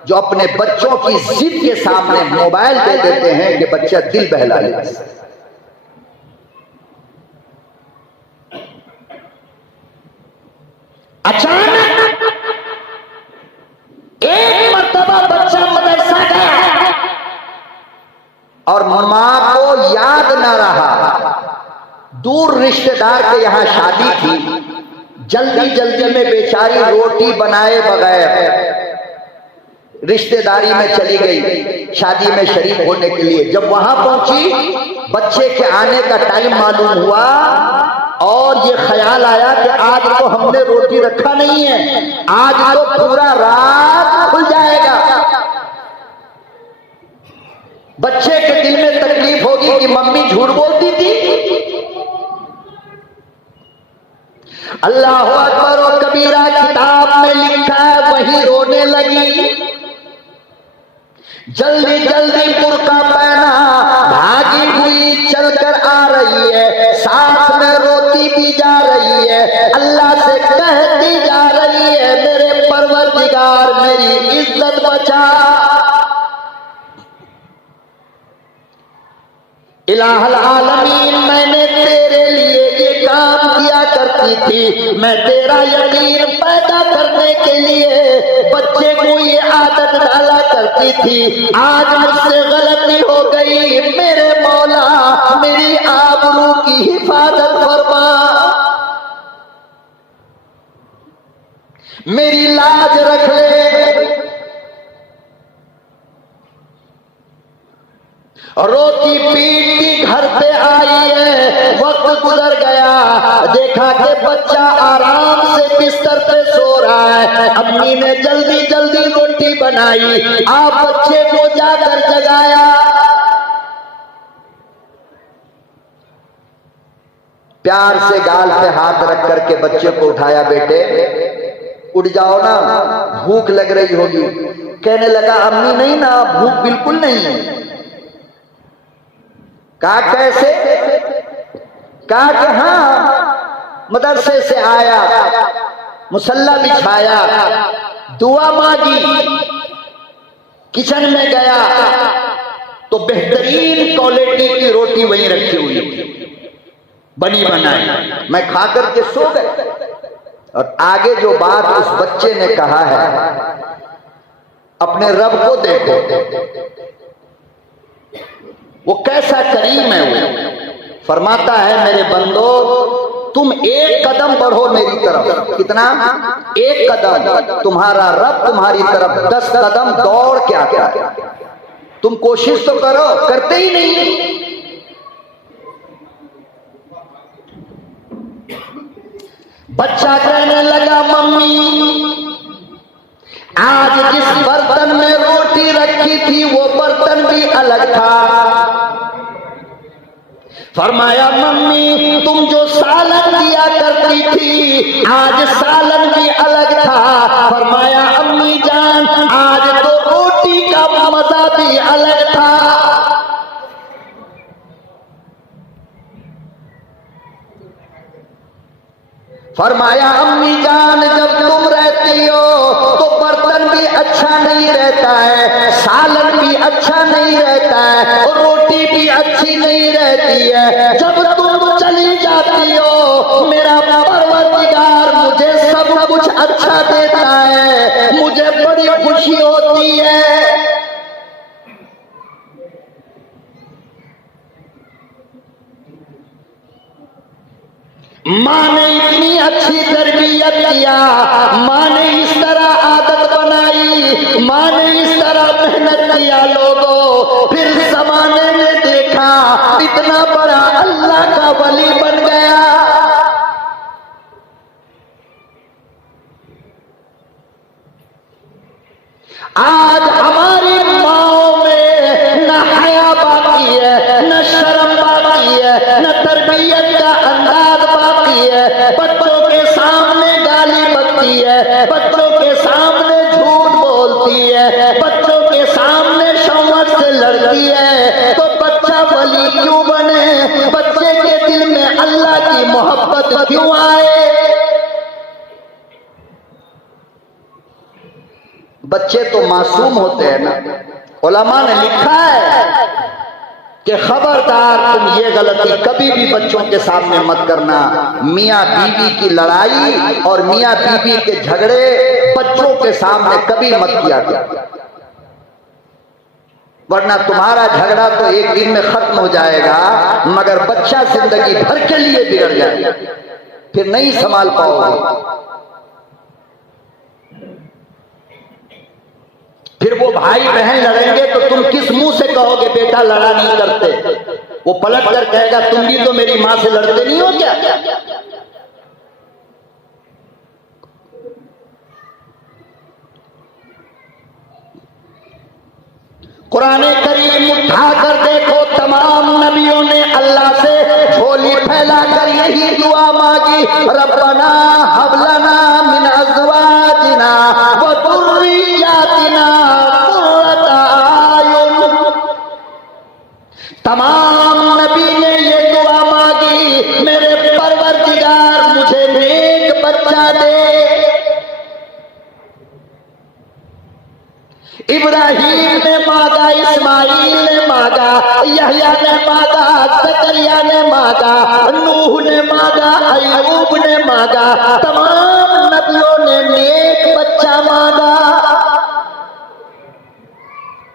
जो अपने बच्चों की जिद के सामने मोबाइल दे देते हैं कि बच्चा दिल बहला ले। अचानक एक मर्तबा बच्चा मदरसा गया और मां को याद न रहा। दूर रिश्तेदार के यहां शादी थी, जल्दी जल्दी में बेचारी रोटी बनाए बगैर रिश्तेदारी में चली गई शादी में शरीक होने के लिए। जब वहां पहुंची, बच्चे के आने का टाइम मालूम हुआ और ये ख्याल आया कि आज तो हमने रोटी रखा नहीं है, आज तो पूरा रात खुल जाएगा। बच्चे के दिल में तकलीफ होगी कि मम्मी झूठ बोलती थी। अल्लाह अकबर और कबीरा किताब में लिखा है, वही रोने लगी। जल्दी जल्दी बुर्का पहना, भागी हुई चलकर आ रही है, साथ में रोती भी जा रही है, अल्लाह से कहती जा रही है मेरे परवरदिगार मेरी इज्जत बचा। इलाहुल आलमीन मैंने तेरे लिए ये काम किया करता करती थी। मैं तेरा यकीन पैदा करने के लिए बच्चे को ये आदत डाला करती थी। आज मुझसे गलती हो गई, मेरे मौला मेरी आबरू की हिफाजत फरमा, मेरी लाज रख ले। रोती पीटती घर पे आई है, वक्त गुजर गया, देखा कि बच्चा आराम से बिस्तर पे सो रहा है। अम्मी ने जल्दी जल्दी रोटी बनाई, आप बच्चे को जाकर जगाया। प्यार से गाल पे हाथ रख करके बच्चे को उठाया, बेटे उठ जाओ ना, भूख लग रही होगी। कहने लगा अम्मी नहीं ना, भूख बिल्कुल नहीं है। कहा कैसे? कहा कि हाँ, मदरसे से आया, मुसल्ला बिछाया, दुआ मांगी, किचन में गया तो बेहतरीन क्वालिटी की रोटी वहीं रखी हुई थी, बनी बनाई। मैं खा करके सो गए। और आगे जो बात उस बच्चे ने कहा है, अपने रब को देखो, वो कैसा करीम है। वो फरमाता है मेरे बंदो तुम एक कदम बढ़ो मेरी तरफ। कितना? एक कदम। तुम्हारा रब तुम्हारी तरफ 10 कदम दौड़ के आता है। तुम कोशिश तो करो, करते ही नहीं। बच्चा कहने लगा मम्मी आज जिस बर्तन में रोटी रखी थी वो बर्तन भी अलग था। फरमाया मम्मी तुम जो सालन दिया करती थी आज सालन भी अलग था। फरमाया अम्मी जान आज तो रोटी का मजा भी अलग था। फरमाया अम्मी जान जब तुम रहती हो तो बर्तन भी अच्छा नहीं रहता है, सालन भी अच्छा नहीं रहता है और रोटी भी अच्छी नहीं रहती है। जब तुम चली जाती हो मेरा परवरदिगार मुझे सब कुछ अच्छा देता है, मुझे बड़ी खुशी होती है। माँ ने इतनी अच्छी तरबियत किया, माँ ने इस तरह आदत बनाई, माँ ने इस तरह मेहनत किया। लोगों फिर जमाने में देखा इतना बड़ा अल्लाह का वली बन गया। आज हमारी माओ में न हया बाकी है, न शर्म बाकी है, न तरबियत का अंदाज बाकी है। बच्चों के सामने गाली बकती है, बच्चों के सामने झूठ बोलती है, बच्चों के सामने शौहर से लड़ती है। तो बच्चा वली क्यों बने? बच्चे के दिल में अल्लाह की मोहब्बत क्यों आए? बच्चे तो मासूम होते हैं ना। उलमा ने लिखा है कि खबरदार तुम ये गलती कभी भी बच्चों के सामने मत करना। मियाँ बीवी की लड़ाई और मियाँ बीवी के झगड़े बच्चों के सामने कभी मत किया करो, वरना तुम्हारा झगड़ा तो एक दिन में खत्म हो जाएगा मगर बच्चा जिंदगी भर के लिए बिगड़ जाएगा, फिर नहीं संभाल पाओगे। फिर वो भाई बहन लड़ेंगे तो तुम किस मुंह से कहोगे बेटा लड़ा नहीं करते? वो पलट कर कहेगा तुम भी तो मेरी मां से लड़ते नहीं हो क्या? कुरान करीम उठाकर देखो, तमाम नबियों ने अल्लाह से झोली फैलाकर यही दुआ मांगी, रब्बना हब लना मिन अज़वाजिना व दुर्रिय्यातिना कुर्रता आयुन। तमाम नबी ने ये दुआ मांगी, मेरे परवरदिगार मुझे नेक बच्चा दे। इब्राहीम ने मांगा, इस्माईल ने मांगा, यहया ने मांगा, जकरिया ने मांगा, नूह ने मांगा, अय्यूब ने मांगा, तमाम नबियों ने नेक बच्चा मांगा।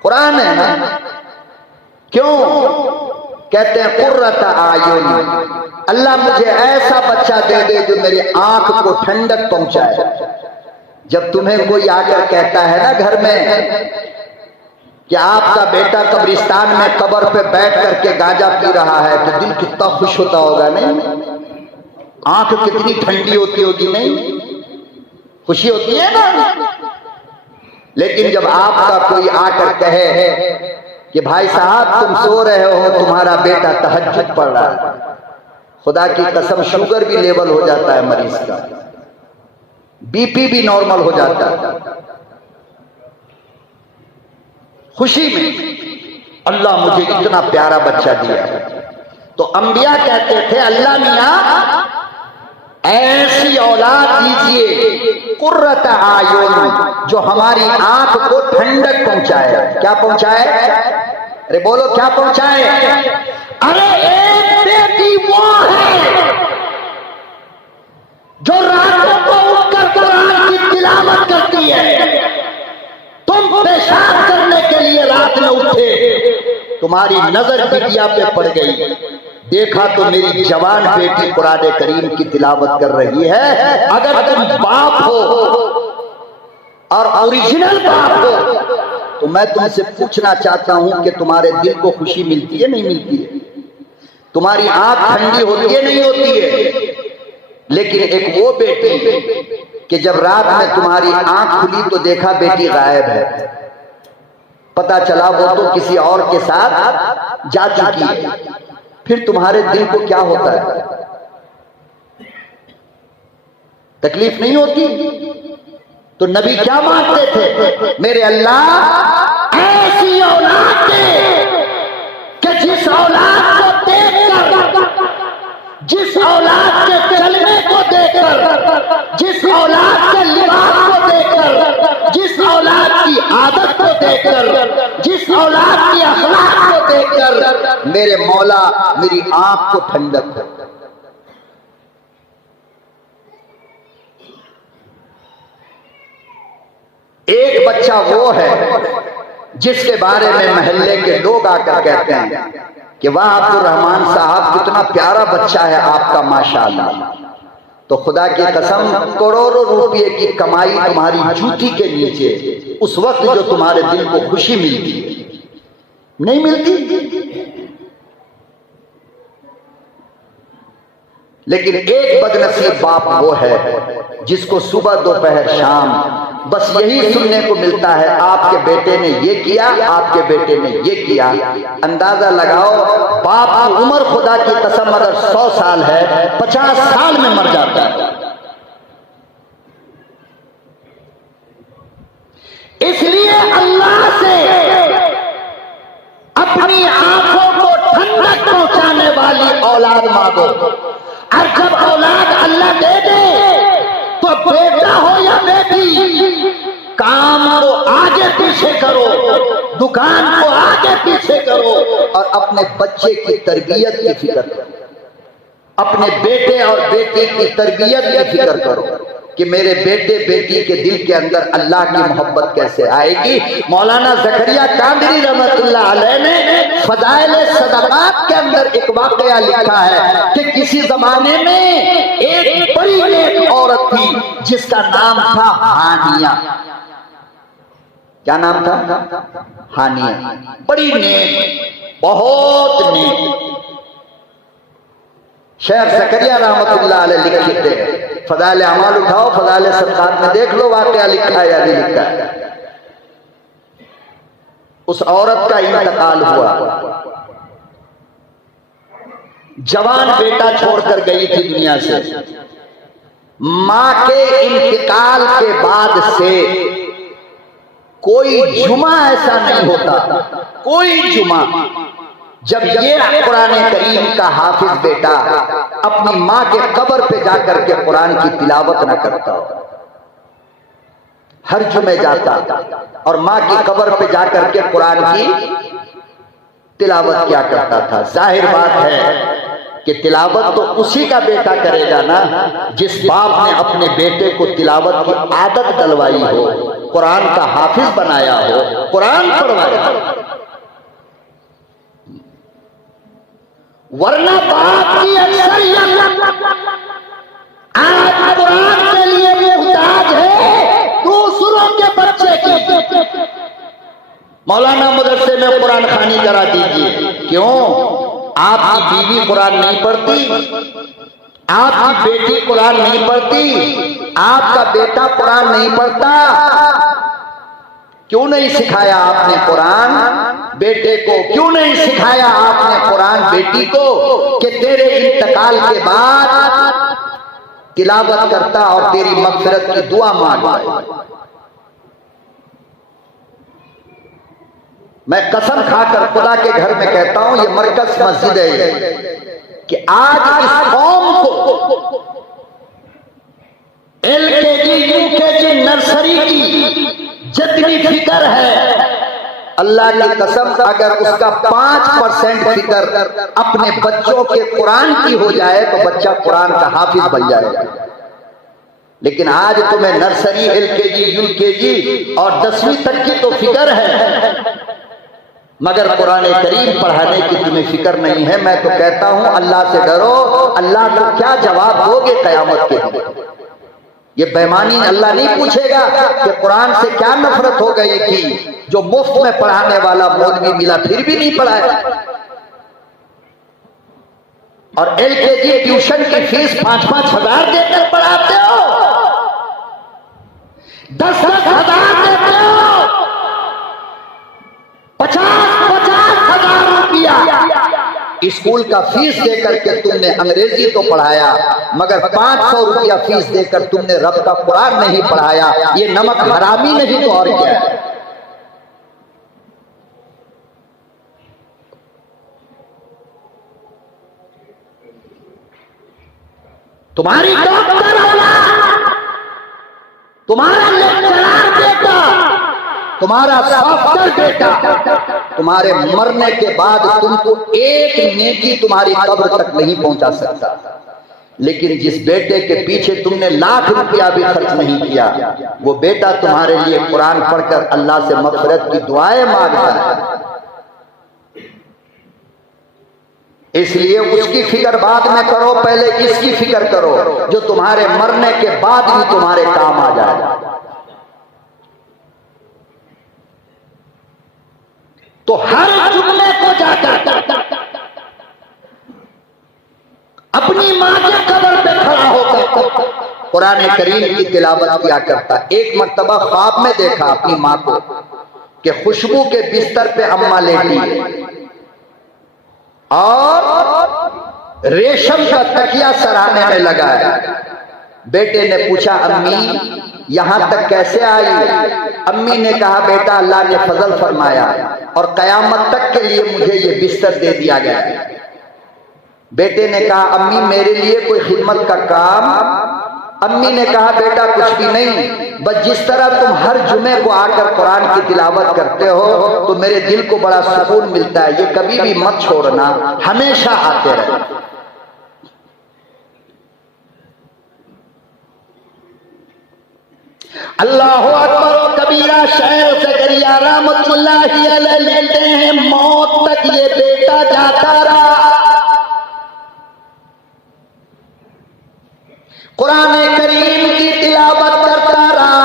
कुरान है ना। क्यों? कहते हैं कुर्रत आयुन, अल्लाह मुझे ऐसा बच्चा दे दे जो मेरे आंख को ठंडक पहुंचाए। जब तुम्हें कोई आकर कहता है ना घर में कि आपका बेटा कब्रिस्तान में कब्र पे बैठ करके गांजा पी रहा है, तो दिल कितना खुश होता होगा नहीं? आंख कितनी ठंडी होती होगी नहीं? खुशी होती है ना। लेकिन जब आपका कोई आकर कहे कि भाई साहब तुम सो रहे हो, तुम्हारा बेटा तहज्जुद पढ़ रहा है, खुदा की कसम शुगर भी लेवल हो जाता है मरीज का, बीपी भी नॉर्मल हो जाता है। खुशी में अल्लाह मुझे इतना प्यारा बच्चा दिया। तो अंबिया कहते थे अल्लाह मियां ऐसी औलाद दीजिए कुर्रत आयुन, जो हमारी आंख को ठंडक पहुंचाए। क्या पहुंचाए? अरे बोलो क्या पहुंचाए? अरे एक बेटी वो है जो रातों को उठकर कुरान की तिलावत करती है। तुम पेशाब करने के लिए रात में उठे, तुम्हारी नजर बिटिया पे पड़ गई, देखा तो मेरी जवान बेटी कुरान करीम की तिलावत कर रही है। अगर तुम बाप हो और ओरिजिनल बाप हो, तो मैं तुमसे पूछना चाहता हूं कि तुम्हारे दिल को खुशी मिलती है नहीं मिलती है? तुम्हारी आंख ठंडी होती है नहीं होती है? लेकिन एक वो बेटी कि जब रात में तुम्हारी आंख खुली तो देखा बेटी गायब है, पता चला वो तो किसी और के साथ जा चुकी है, फिर तुम्हारे दिल को क्या होता है? तकलीफ नहीं होती? तो नबी क्या मांगते थे? मेरे अल्लाह ऐसी औलाद दे कि जिस औलाद को देखकर, जिस औलाद के कलमे को देखकर, जिस औलाद के लिबास को देखकर, जिस औलाद की आदत को देखकर, जिस औलाद की अखलाक को देखकर मेरे मौला मेरी आंख को ठंडक हो। एक बच्चा वो है जिसके बारे में मोहल्ले के लोग आकर कहते हैं कि वाह अब्दुल रहमान साहब कितना प्यारा बच्चा है आपका माशाअल्लाह। तो खुदा की कसम करोड़ों रुपये की कमाई तुम्हारी जूती के नीचे, उस वक्त जो तुम्हारे दिल को खुशी मिलती नहीं मिलती। लेकिन एक बदनसीब बाप वो है जिसको सुबह दोपहर शाम बस यही सुनने को मिलता है, आपके बेटे ने ये किया, आपके बेटे ने ये किया। अंदाजा लगाओ बाप की उम्र खुदा की कसम अगर 100 साल है, 50 साल में मर जाता है। इसलिए अल्लाह से अपनी आंखों को ठंडक पहुंचाने वाली औलाद मांगो। और जब औलाद अल्लाह दे दे तो बेटा हो या बेटी, काम को आगे पीछे करो, दुकान को आगे पीछे करो और अपने बच्चे की तरबियत की फिक्र करो, अपने बेटे और बेटी की तरबियत की फिक्र करो कि मेरे बेटे बेटी के दिल के अंदर अल्लाह की मोहब्बत कैसे आएगी। मौलाना ज़करिया कादरी रहमतुल्लाह अलैह ने फ़ज़ाइल सदक़ात के अंदर एक वाक़या लिखा है कि किसी जमाने में एक बड़ी नेक औरत थी जिसका नाम था हानिया। क्या नाम था? हानिया। बड़ी नेक, बहुत नेक। शेख ज़करिया रहमतुल्लाह अलैह लिखते हैं, फ़ज़ाइल अमाल उठाओ, फ़ज़ाइल सदक़ात में देख लो वाक़या लिखा है या नहीं लिखा है। उस औरत का इंतकाल हुआ, जवान बेटा छोड़कर गई थी दुनिया से। मां के इंतकाल के बाद से कोई जुमा ऐसा नहीं होता, कोई जुमा जब ये कुरान करीम का हाफिज बेटा अपनी माँ के कब्र पे जाकर के कुरान की तिलावत न करता हो। हर जुमे जाता और माँ की कब्र पे जाकर के कुरान की तिलावत क्या करता था। जाहिर बात है कि तिलावत तो उसी का बेटा करेगा ना जिस बाप ने अपने बेटे को तिलावत की आदत डलवाई हो, कुरान का हाफिज बनाया हो, कुरान पढ़वाया हो। वरना बाप की अक्सरियत आज कुरान के लिए मुहताज है दूसरों के बच्चे की। मौलाना मदरसे में कुरान खानी करा दीजिए। क्यों? आपकी बीवी कुरान नहीं पढ़ती, आपकी बेटी कुरान नहीं पढ़ती, आपका बेटा कुरान नहीं पढ़ता। क्यों नहीं सिखाया आपने कुरान बेटे को? क्यों नहीं सिखाया आपने कुरान बेटी को कि तेरे इंतकाल के बाद तिलावत करता और तेरी मग़फ़िरत की दुआ मांगता? मैं कसम खाकर खुदा के घर में कहता हूं, ये मरकज मस्जिद है कि आज इस कौम को LKG UKG नर्सरी की जितनी फिक्र है, अल्लाह की कसम अगर उसका 5% फिक्र अपने बच्चों के कुरान की हो जाए तो बच्चा कुरान का हाफिज बन जाएगा। लेकिन आज तुम्हें नर्सरी LKG UKG और 10वीं तक की तो फिक्र है, मगर कुरान करीम पढ़ाने की तुम्हें फिक्र नहीं है। मैं तो कहता हूं अल्लाह से डरो। अल्लाह को क्या जवाब दोगे कयामत के दिन? ये बेईमानी अल्लाह नहीं पूछेगा कि कुरान से क्या नफरत हो गई थी जो मुफ्त में पढ़ाने वाला मौलवी मिला फिर भी नहीं पढ़ाया। और LKG ट्यूशन की फीस 5-5 हजार देकर पढ़ाते हो, 10-10 हजार देते हो, 50-50 हजार रुपया स्कूल का फीस देकर के तुमने अंग्रेजी तो पढ़ाया, मगर 500 रुपया फीस देकर तुमने रब का कुरान नहीं पढ़ाया। ये नमक हरामी नहीं तो और क्या है? तुम्हारी डॉक्टर औलाद, तुम्हारा लेक्चरर बेटा, तुम्हारा सॉफ्टवेयर बेटा तुम्हारे मरने के बाद तुमको एक नेकी तुम्हारी कब्र तक नहीं पहुंचा सकता। लेकिन जिस बेटे के पीछे तुमने लाख रुपया भी खर्च नहीं किया, वो बेटा तुम्हारे लिए कुरान पढ़कर अल्लाह से मग़फ़िरत की दुआएं मांगता है। इसलिए उसकी फिक्र बाद में करो, पहले इसकी फिक्र करो जो तुम्हारे मरने के बाद भी तुम्हारे काम आ जाए। तो हर जुम्मे को जाकर अपनी मां के कब्र पे खड़ा होकर कुरान करीम की तिलावत किया करता। एक मर्तबा ख्वाब में देखा अपनी मां को कि खुशबू के बिस्तर पे अम्मा लेटी है और रेशम का तकिया सराहने में लगा है। बेटे ने पूछा, अम्मी यहां तक कैसे आई? अम्मी ने कहा, बेटा अल्लाह ने फजल फरमाया और कयामत तक के लिए मुझे ये बिस्तर दे दिया गया। बेटे ने कहा, अम्मी मेरे लिए कोई खिदमत का काम? अम्मी ने कहा, बेटा कुछ भी नहीं, बस जिस तरह तुम हर जुमे को आकर कुरान की तिलावत करते हो तो मेरे दिल को बड़ा सुकून मिलता है। ये कभी भी मत छोड़ना, हमेशा आते रहे। अल्लाह अकबर कबीरा शेर ज़करिया रहमतुल्लाहि अलैह लेते हैं, मौत तक ये बेटा जाता रहा। कुरान करीम की तिलावत करता रहा।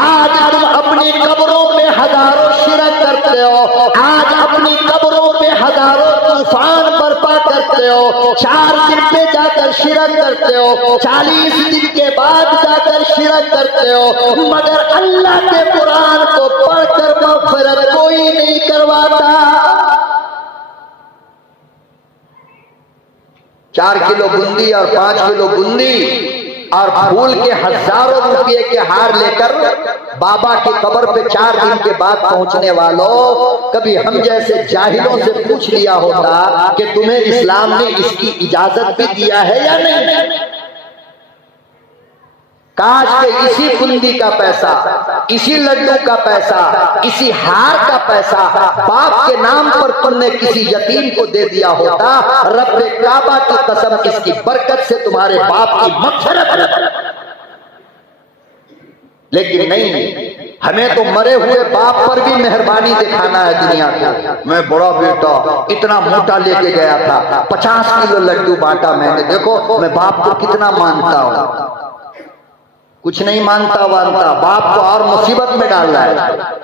आज तुम अपनी कब्रों पे हजारों शिरक करते हो, आज अपनी कब्रों पे हजारों तूफान बर्पा करते हो, 4 दिन पे जाकर शिरक करते हो, 40 दिन के बाद जाकर शिरक करते हो, मगर अल्लाह के कुरान को पढ़कर मग़फ़िरत कोई नहीं करवाता। 4 किलो बूंदी और 5 किलो बूंदी और फूल के हजारों रुपये के हार लेकर बाबा की कब्र पे 4 दिन के बाद पहुंचने वालों, कभी हम जैसे जाहिलों से पूछ लिया होता कि तुम्हें इस्लाम ने इसकी इजाजत भी दिया है या नहीं? काश के इसी बूंदी का पैसा, इसी लड्डू का पैसा, इसी हार का पैसा बाप के नाम पर तुमने किसी यतीम को दे दिया होता, रब्बे काबा की कसम इसकी बरकत से तुम्हारे बाप की मग़फ़िरत होती। लेकिन नहीं, हमें तो मरे हुए बाप पर भी मेहरबानी दिखाना है दुनिया को। मैं बड़ा बेटा इतना मोटा लेके गया था, 50 किलो लड्डू बांटा मैंने, देखो मैं बाप को कितना मानता हूं। कुछ नहीं मानता वानता, बाप को और मुसीबत में डाल रहा है।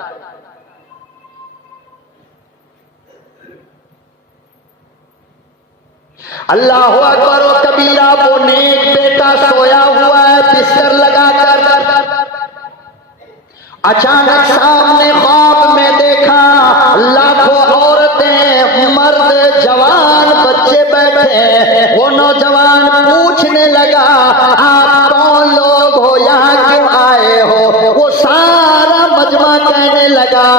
अल्लाह अकबर व कबीरा। वो नेक बेटा सोया हुआ है बिस्तर लगाकर, अचानक सामने ख्वाब में देखा लाखों औरतें, मर्द, जवान, बच्चे बैठे हैं। वो नौजवान पूछने लगा, आप कौन लोग हो, यहाँ क्यों आए हो? वो सारा मजमा कहने लगा,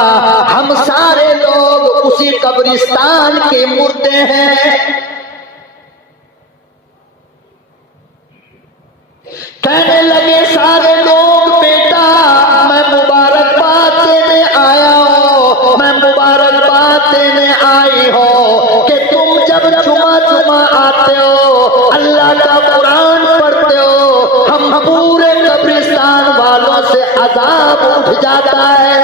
हम सारे लोग उसी कब्रिस्तान के मुर्दे हैं। कहने लगे सारे लोग, बेटा मैं मुबारकबाद देने आया हूं, मैं मुबारकबाद देने आई हो कि तुम जब जुमा आते हो, अल्लाह का कुरान पढ़ते हो, हम पूरे कब्रिस्तान वालों से अजाब उठ जाता है।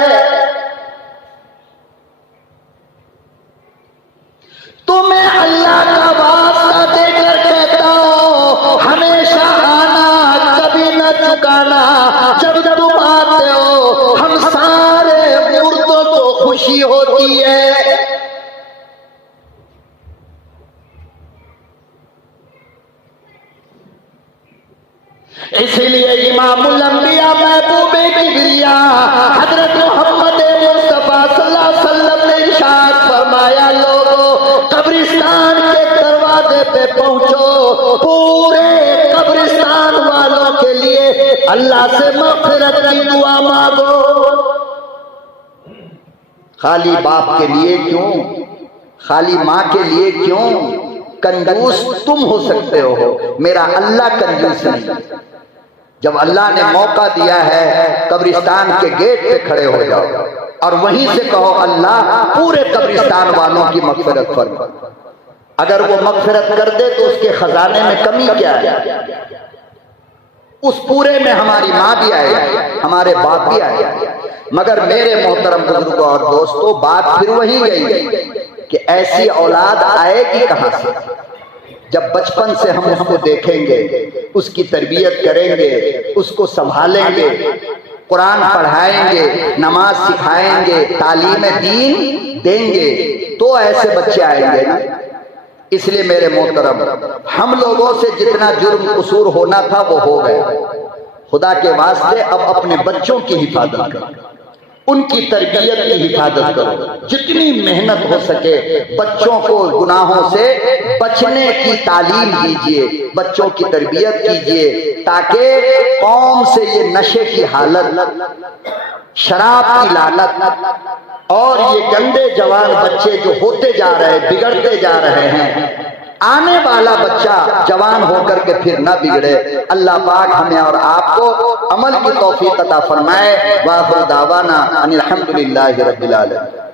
तुम्हें अल्लाह का वास्ता देकर कहता हो, हमेशा आना, कभी न चुकाना। जब तुम आते हो, हम सारे मुर्दों को खुशी होती है। इसीलिए इमामुल अंबिया महबूबे किबरिया हजरत मोहम्मद मुस्तफा सल्लल्लाहु अलैहि वसल्लम ने इरशाद फरमाया, लोगों कब्रिस्तान के दरवाजे पे पहुंचो, पूरे कब्रिस्तान वालों के लिए अल्लाह से मग़फ़िरत की दुआ मांगो। खाली बाप के लिए क्यों, खाली माँ के लिए क्यों? कंजूस तुम हो सकते हो, मेरा अल्लाह कंजूस नहीं। जब अल्लाह ने मौका दिया है, कब्रिस्तान के गेट पे खड़े हो जाओ और वहीं से कहो, अल्लाह पूरे कब्रिस्तान वालों की मग़फ़िरत फरमा। अगर वो मग़फ़िरत कर दे तो उसके खजाने में कमी क्या है? उस पूरे में हमारी माँ भी आएगी, हमारे बाप भी आएगा। मगर मेरे मोहतरम बुजुर्गों और दोस्तों, बात फिर वही गई कि ऐसी औलाद आएगी कहां से? जब बचपन से हम उसको देखेंगे, उसकी तरबियत करेंगे, उसको संभालेंगे, कुरान पढ़ाएंगे, नमाज सिखाएंगे, तालीम दीन देंगे, तो ऐसे बच्चे आएंगे ना। इसलिए मेरे मोहतरम, हम लोगों से जितना जुर्म कसूर होना था वो हो गया। खुदा के वास्ते अब अपने बच्चों की हिफाजत करो, उनकी तरबियत की हिफाजत करो। जितनी मेहनत हो सके बच्चों को गुनाहों से बचने की तालीम दीजिए, बच्चों की तरबियत कीजिए, ताकि कौम से ये नशे की हालत, शराब की लालत और ये गंदे जवान बच्चे जो होते जा रहे, बिगड़ते जा रहे हैं, आने वाला बच्चा जवान होकर के फिर ना बिगड़े। अल्लाह पाक हमें और आपको अमल की तौफीक अता फरमाए। व आखिर दावाना अनिल हम्दुलिल्लाहि रब्बिल आलमीन।